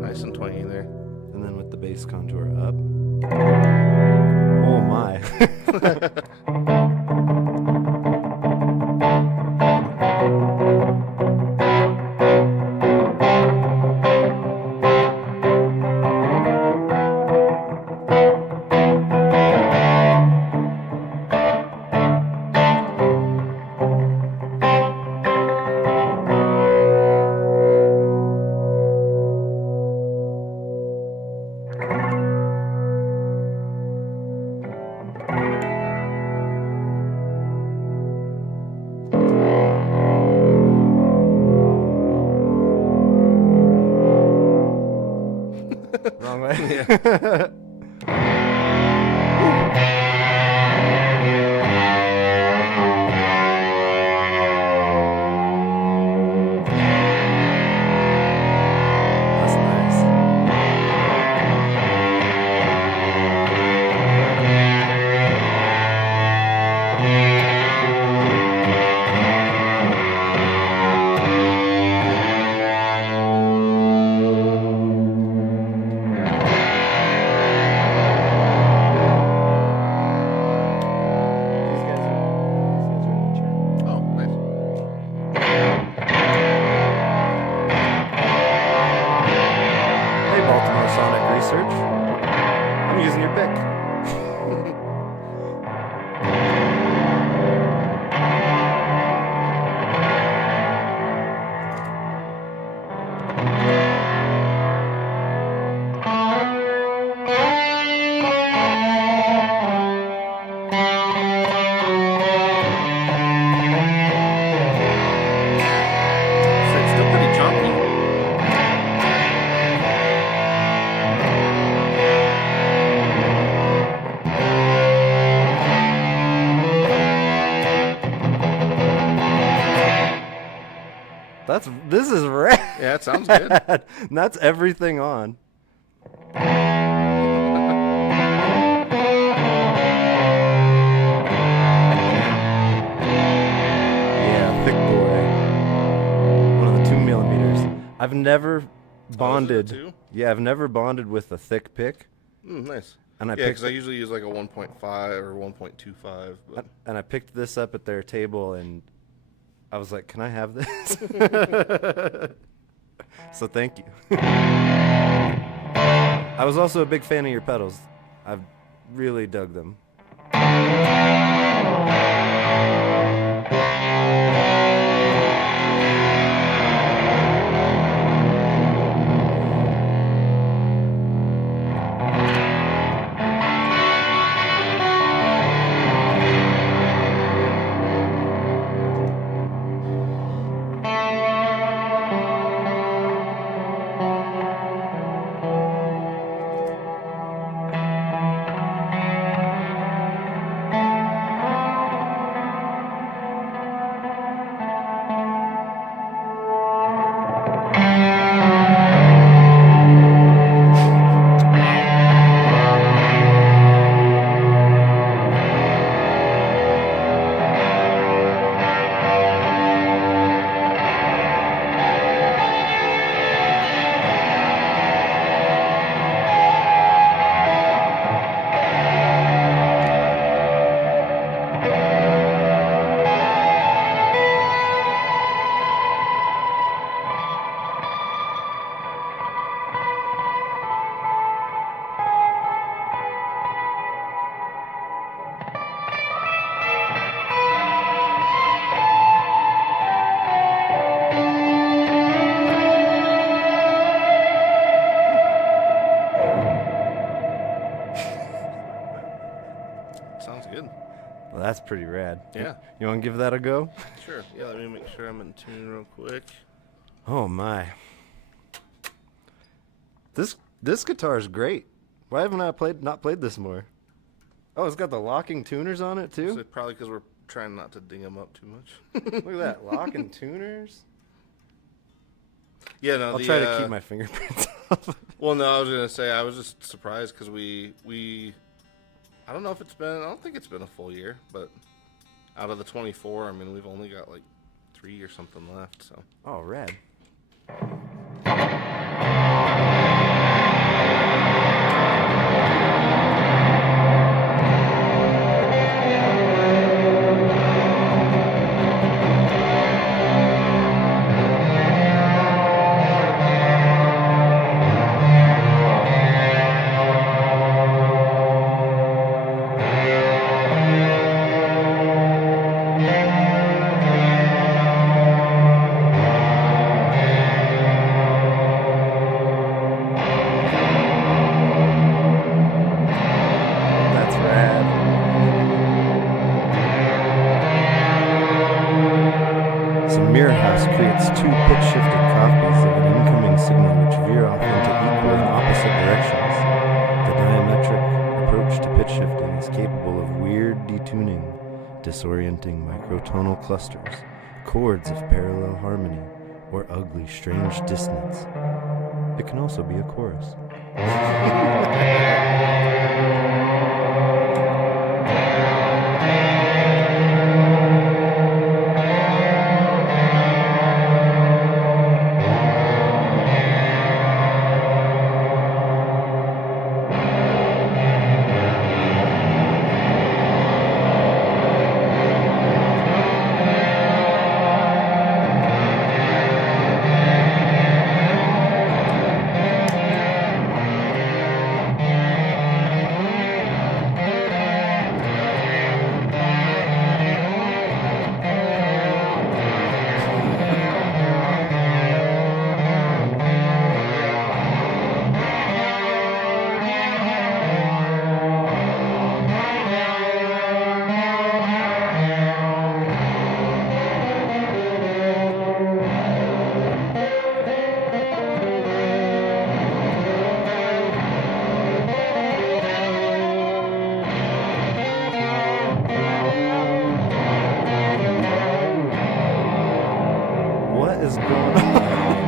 nice and twangy there. And then with the bass contour up. Oh my. Wrong way. Yeah. That's nice. These guys are in the chat. Oh, nice. Hey, Baltimore Sonic Research. I'm using your pick. So it's still pretty chunky. This is rad. Yeah, it sounds good. And that's everything on. Yeah, thick boy. One of the 2mm. I've never bonded. two? Yeah, I've never bonded with a thick pick. Nice. And I Yeah, picked because I usually use like a 1.5 or 1.25. But and I picked this up at their table, and I was like, "Can I have this?" So thank you. I was also a big fan of your pedals. I've really dug them. good. Well, that's pretty rad. Yeah. You want to give that a go? Sure. Yeah, let me make sure I'm in tune real quick. Oh my. This guitar is great. Why haven't I not played this more? Oh, it's got the locking tuners on it too? So probably because we're trying not to ding them up too much. Look at that, locking tuners. Yeah, no, I'll try to keep my fingerprints off. Well, no, I was gonna say I was just surprised because we I don't know if it's been, I don't think it's been a full year, but out of the 24, I mean, we've only got like 3 or something left. So. Oh, rad. Creates two pitch-shifted copies of an incoming signal which veer off into equal and opposite directions. The diametric approach to pitch shifting is capable of weird detuning, disorienting microtonal clusters, chords of parallel harmony, or ugly, strange dissonance. It can also be a chorus.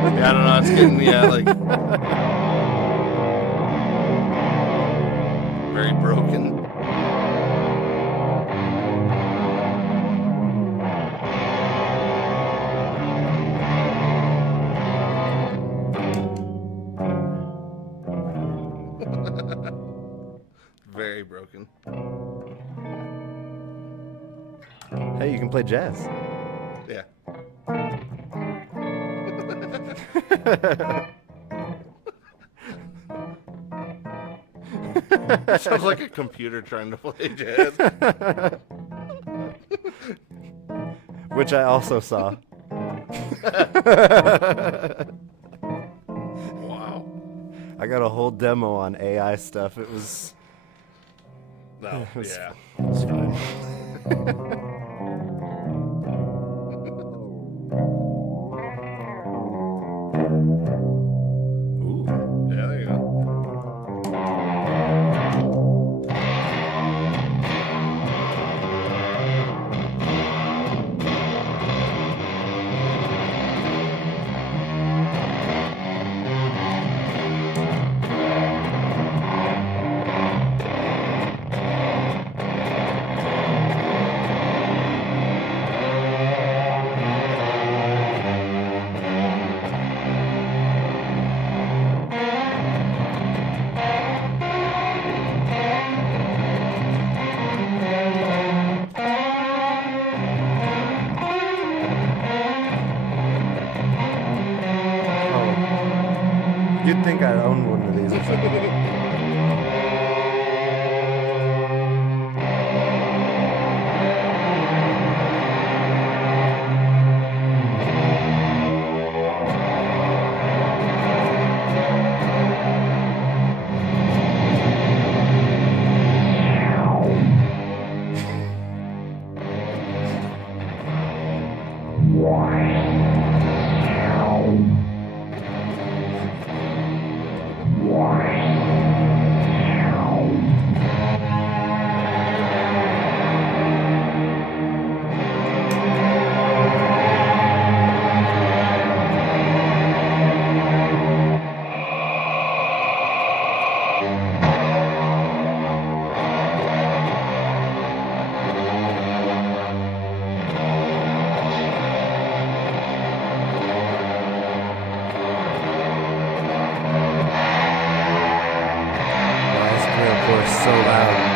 Yeah, I don't know. It's getting like very broken. Very broken. Hey, you can play jazz. Yeah. Sounds like a computer trying to play jazz. Which I also saw. Wow. I got a whole demo on AI stuff. It was... No, it was, yeah. It was fine. Yeah, there you go. You'd think I'd own one of these or something. Why is Gale Force so loud?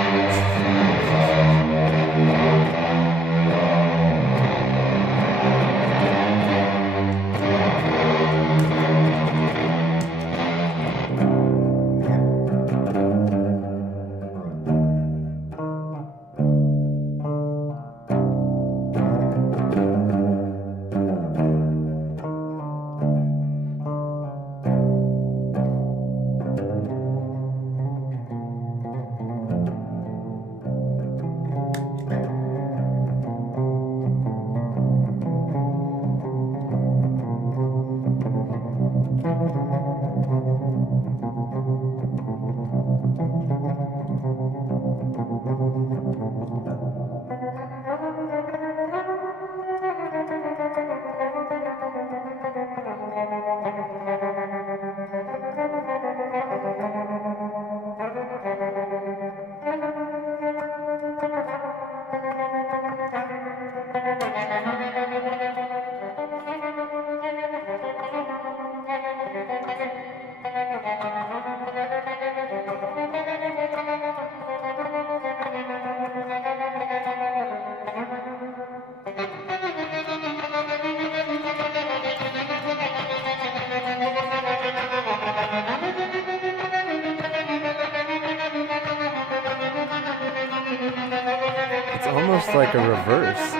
It's almost like a reverse.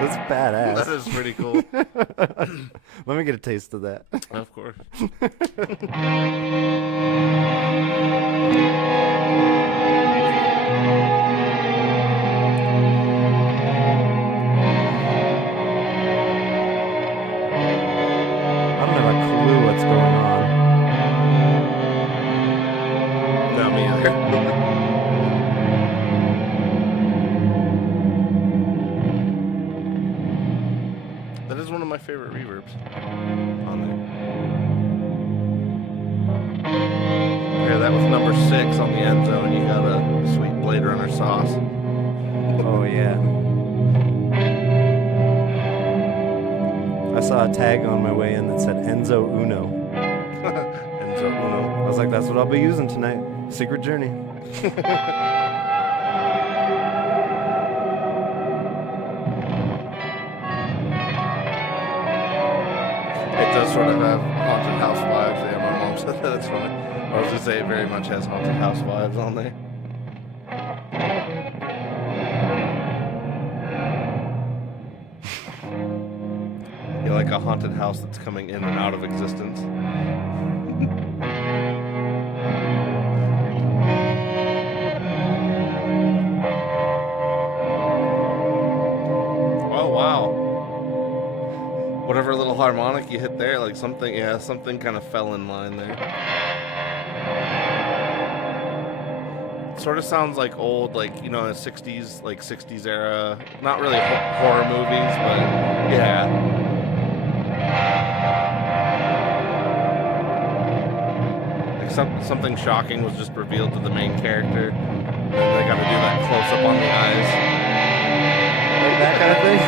That's badass. That is pretty cool. Let me get a taste of that. Of course. I don't have a clue what's going on. Not me either. That is one of my favorite reverbs on there. Yeah, that was number 6 on the end zone. You got a sweet Blade Runner sauce. Oh yeah. I saw a tag on my way in that said Enzo Uno. Enzo Uno. I was like, that's what I'll be using tonight. Secret Journey. It does sort of have haunted house vibes. Yeah, my mom said that. That's funny. I was going to say it very much has haunted house vibes on there. You like a haunted house that's coming in and out of existence. Oh, wow. Whatever little harmonic you hit there, like something, yeah, something kind of fell in line there. Sort of sounds like old, like, you know, 60s, like 60s era, not really horror movies, but yeah. Like something shocking was just revealed to the main character. And they got to do that close up on the eyes. Like that kind of thing.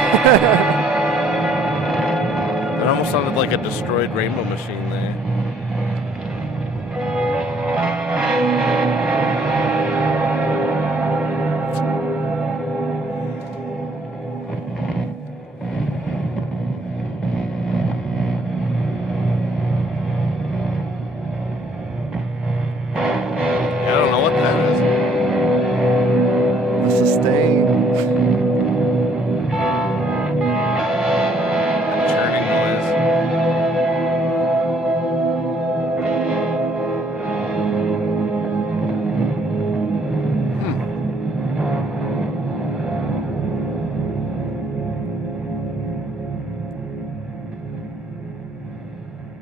It almost sounded like a destroyed rainbow machine there. Yeah, I don't know what that is. The sustain. That churning noise.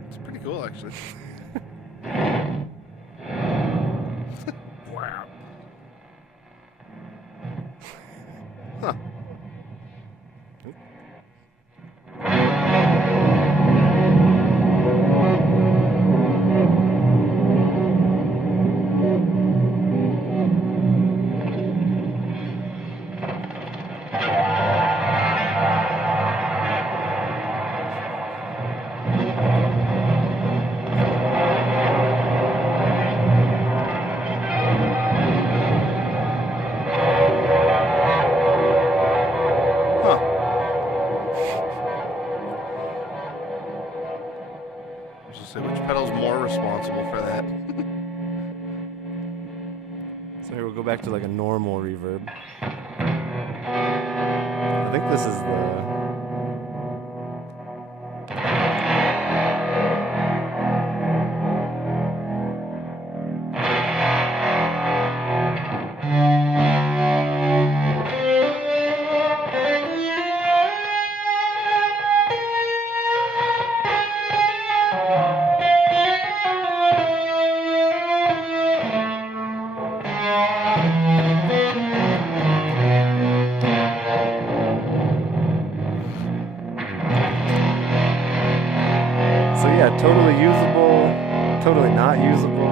It's pretty cool, actually. Wow. Huh. Huh. I was just say, which pedal's more responsible for that? So here we'll go back to like a normal reverb. I think this is the... So yeah, totally usable, totally not usable.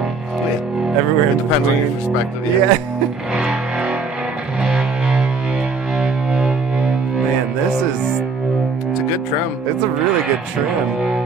Everywhere It in depends on your between. perspective. Yeah. Man, this is... It's a good trim. It's a really good trim.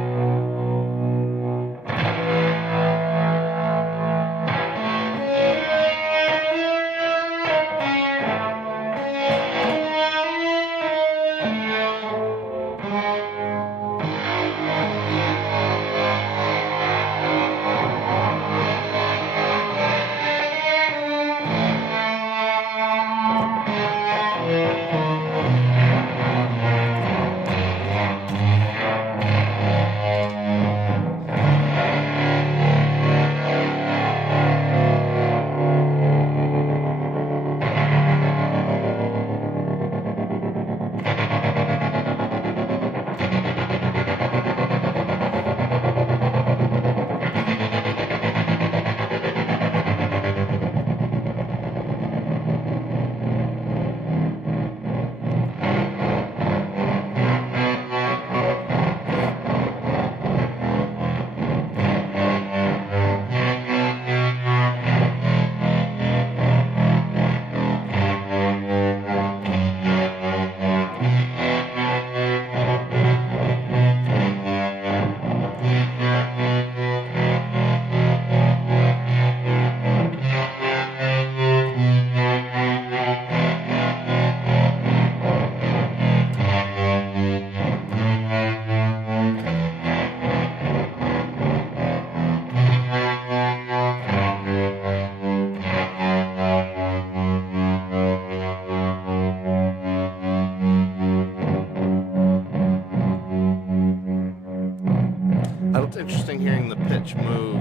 It's interesting hearing the pitch move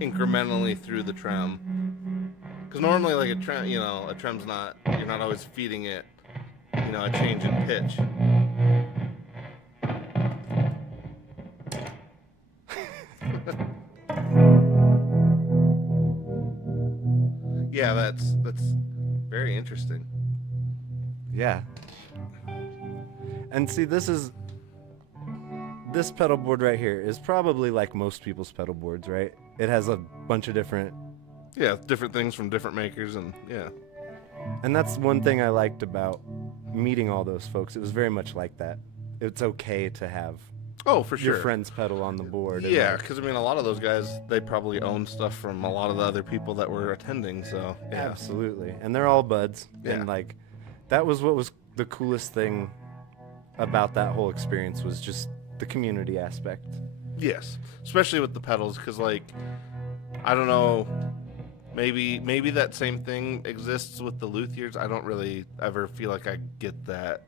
incrementally through the trem. Because normally, like a trem, a trem's not, you're not always feeding it, a change in pitch. Yeah, that's very interesting. Yeah. And see, this pedal board right here is probably like most people's pedal boards, right? It has a bunch of different... Yeah, different things from different makers, and yeah. And that's one thing I liked about meeting all those folks. It was very much like that. It's okay to have for sure your friend's pedal on the board. Yeah, because a lot of those guys, they probably own stuff from a lot of the other people that were attending. So yeah. Absolutely, and they're all buds. Yeah. And like, that was what was the coolest thing about that whole experience, was just the community aspect. Yes, especially with the pedals, because like, I don't know, maybe that same thing exists with the luthiers. I don't really ever feel like I get that.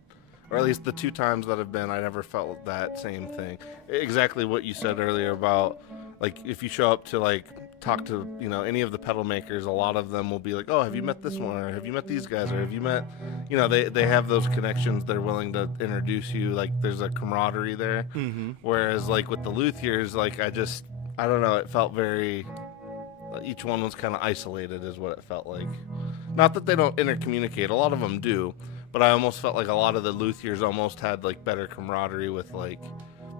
Or at least the 2 times that I've been, I never felt that same thing. Exactly what you said earlier about, like, if you show up to, like, talk to, any of the pedal makers, a lot of them will be like, oh, have you met this one? Or have you met these guys? Or have you met, they have those connections. They're willing to introduce you. Like, there's a camaraderie there. Mm-hmm. Whereas, like, with the luthiers, like, I don't know, it felt very... Each one was kind of isolated is what it felt like. Not that they don't intercommunicate. A lot of them do. But I almost felt like a lot of the luthiers almost had, like, better camaraderie with, like,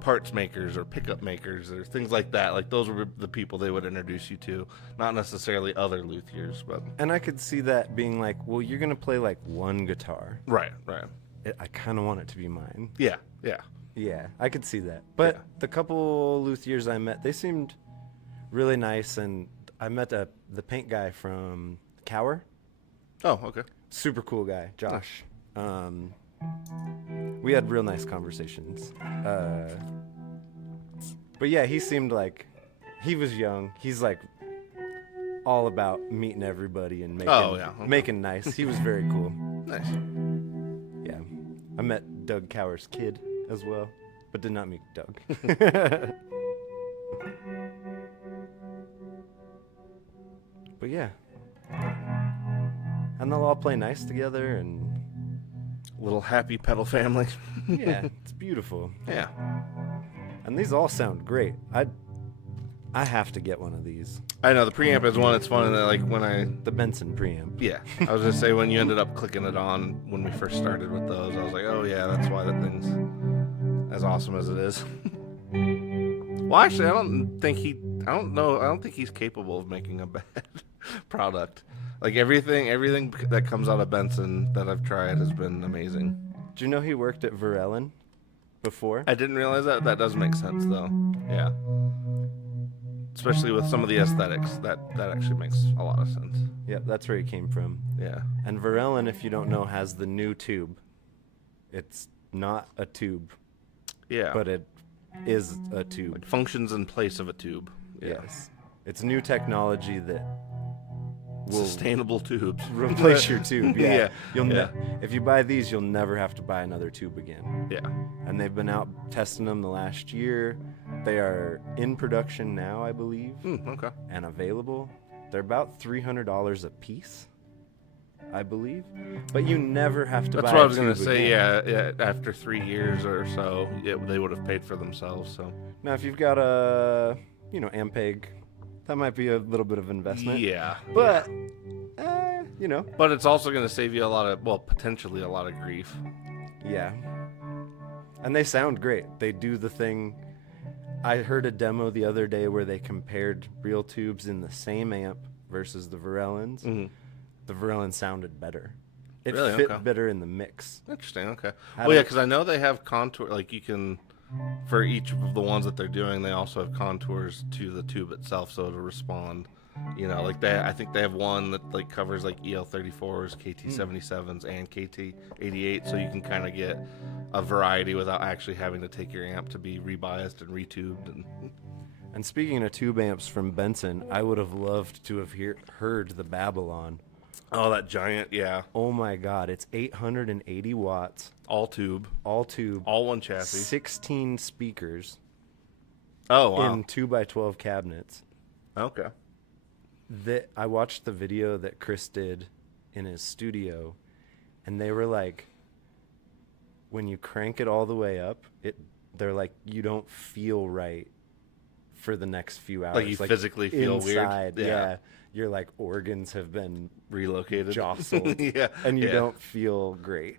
parts makers or pickup makers or things like that. Like, those were the people they would introduce you to, not necessarily other luthiers. But And I could see that being like, well, you're going to play, like, one guitar. Right. I kind of want it to be mine. Yeah. Yeah, I could see that. But Yeah. the couple luthiers I met, they seemed really nice, and I met the paint guy from Cower. Oh, okay. Super cool guy, Josh. We had real nice conversations. But yeah, he seemed like he was young. He's like all about meeting everybody and making nice. He was very cool. Nice. Yeah. I met Doug Cower's kid as well, but did not meet Doug. But yeah. And they'll all play nice together, and Little happy pedal family. yeah, it's beautiful. Yeah. And these all sound great. I have to get one of these. I know, the preamp is one. It's fun, that, like, The Benson preamp. Yeah, I was gonna say, when you ended up clicking it on when we first started with those, I was like, oh yeah, that's why that thing's as awesome as it is. Well, actually, I don't think he's capable of making a bad product. Like, everything that comes out of Benson that I've tried has been amazing. Do you know he worked at Verellen before? I didn't realize that. That does make sense, though. Yeah. Especially with some of the aesthetics, that actually makes a lot of sense. Yep, that's where he came from. Yeah. And Verellen, if you don't know, has the new tube. It's not a tube, Yeah. but it is a tube. It functions in place of a tube. Yeah. Yes. It's new technology that will Sustainable tubes. replace your tube. Yeah. Yeah. If you buy these, you'll never have to buy another tube again. Yeah. And they've been out testing them the last year. They are in production now, I believe, Okay. and available. They're about $300 a piece, I believe. But you never have to buy That's what I was going gonna to say. Yeah. After 3 years or so, they would have paid for themselves. So. Now, if you've got a, Ampeg, that might be a little bit of investment. Yeah. But, But it's also gonna save you potentially a lot of grief. yeah. And they sound great. They do the thing. I heard a demo the other day where they compared real tubes in the same amp versus the Verellens. Mm-hmm. The Verellen sounded better. It Really? fit Okay. better in the mix. Interesting. Okay. I Well, yeah, don't- because I know they have contour. Like, you can, for each of the ones that they're doing, they also have contours to the tube itself, so it'll respond. Like I think they have one that like covers like EL34s, KT77s, and KT88, so you can kind of get a variety without actually having to take your amp to be rebiased and retubed. And speaking of tube amps from Benson, I would have loved to have heard the Babylon. Oh, that giant, yeah, Oh my God, it's 880 watts, all tube, all tube, all one chassis. 16 speakers, Oh, wow. in 2x12 cabinets. Okay. I watched the video that Chris did in his studio, and they were like, when you crank it all the way up, they're like, you don't feel right for the next few hours. Like you physically feel inside, weird? Yeah. Your like organs have been Relocated. jostled. Yeah. And you Yeah. don't feel great.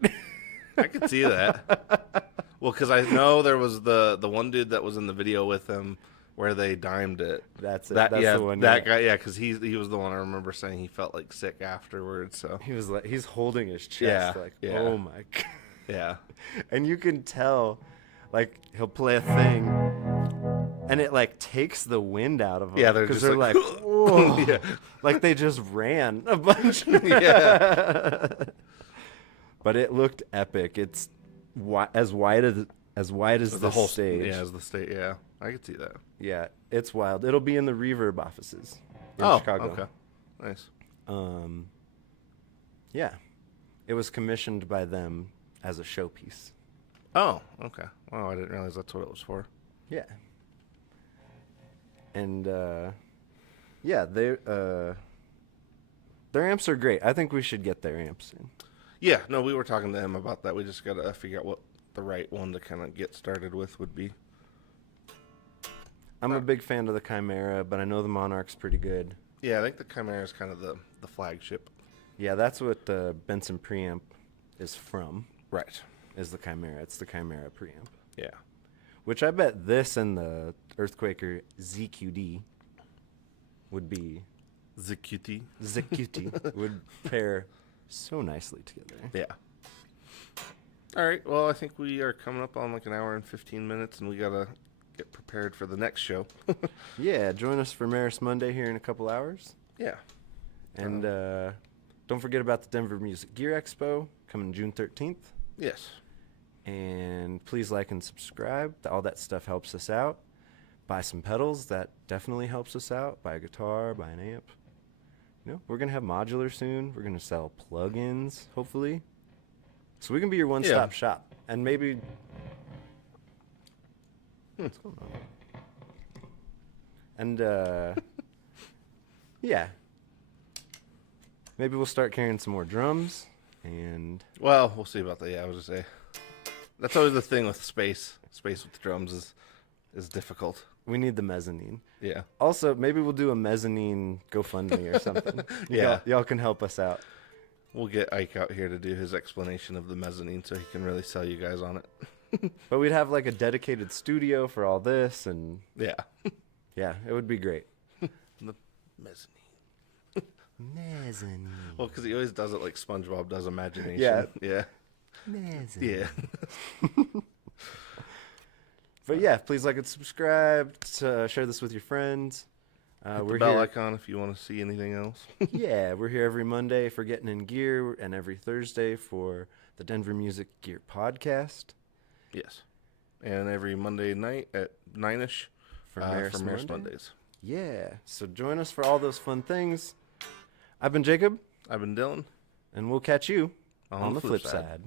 I could see that. Well, because I know there was the one dude that was in the video with him where they dimed it. That's it. That's the one. That guy, yeah, because he was the one I remember saying he felt like sick afterwards. So He was like, he's holding his chest, Yeah, like, yeah. oh my god. yeah, And you can tell, like, he'll play a thing, and it like takes the wind out of them. Yeah, they're because just they're like, like, whoa, Yeah. like they just ran a bunch. yeah, But it looked epic. It's as wide as the whole stage. Yeah, as the state. Yeah, I could see that. Yeah, it's wild. It'll be in the Reverb offices in Chicago. Okay, nice. Yeah, it was commissioned by them as a showpiece. Oh, okay. Wow, I didn't realize that's what it was for. Yeah. And yeah, their amps are great. I think we should get their amps in. Yeah, no, we were talking to him about that. We just got to figure out what the right one to kind of get started with would be. I'm a big fan of the Chimera, but I know the Monarch's pretty good. Yeah, I think the Chimera is kind of the flagship. Yeah, that's what the Benson preamp is from, Right. is the Chimera. It's the Chimera preamp. Yeah. Which I bet this and the Earthquaker ZQD would be... ZQT. ZQT would pair so nicely together. Yeah. All right. Well, I think we are coming up on like an hour and 15 minutes, and we got to get prepared for the next show. Yeah, join us for Maris Monday here in a couple hours. Yeah. And don't forget about the Denver Music Gear Expo coming June 13th. Yes. And please like and subscribe. All that stuff helps us out. Buy some pedals. That definitely helps us out. Buy a guitar, buy an amp. You know, we're going to have modular soon. We're going to sell plugins, hopefully. So we can be your one-stop shop. And maybe... What's going on? And, yeah. Maybe we'll start carrying some more drums. And... Well, we'll see about that. Yeah, I was just say that's always the thing with space. Space with the drums is difficult. we need the mezzanine. Yeah. Also, maybe we'll do a mezzanine GoFundMe or something. Yeah. Y'all can help us out. We'll get Ike out here to do his explanation of the mezzanine so he can really sell you guys on it. But we'd have like a dedicated studio for all this, and Yeah. yeah, it would be great. The mezzanine. Mezzanine. Well, because he always does it like SpongeBob does imagination. Yeah. Yeah. Mezzanine. Yeah. But yeah, please like and subscribe. Share this with your friends. Hit We're the bell here. icon if you want to see anything else. Yeah, we're here every Monday for Getting in Gear, and every Thursday for the Denver Music Gear podcast. Yes. And every Monday night at 9ish For for Maris Maris Monday? Mondays. Yeah, so join us for all those fun things. I've been Jacob, I've been Dylan. and we'll catch you On the the flip flip side. side.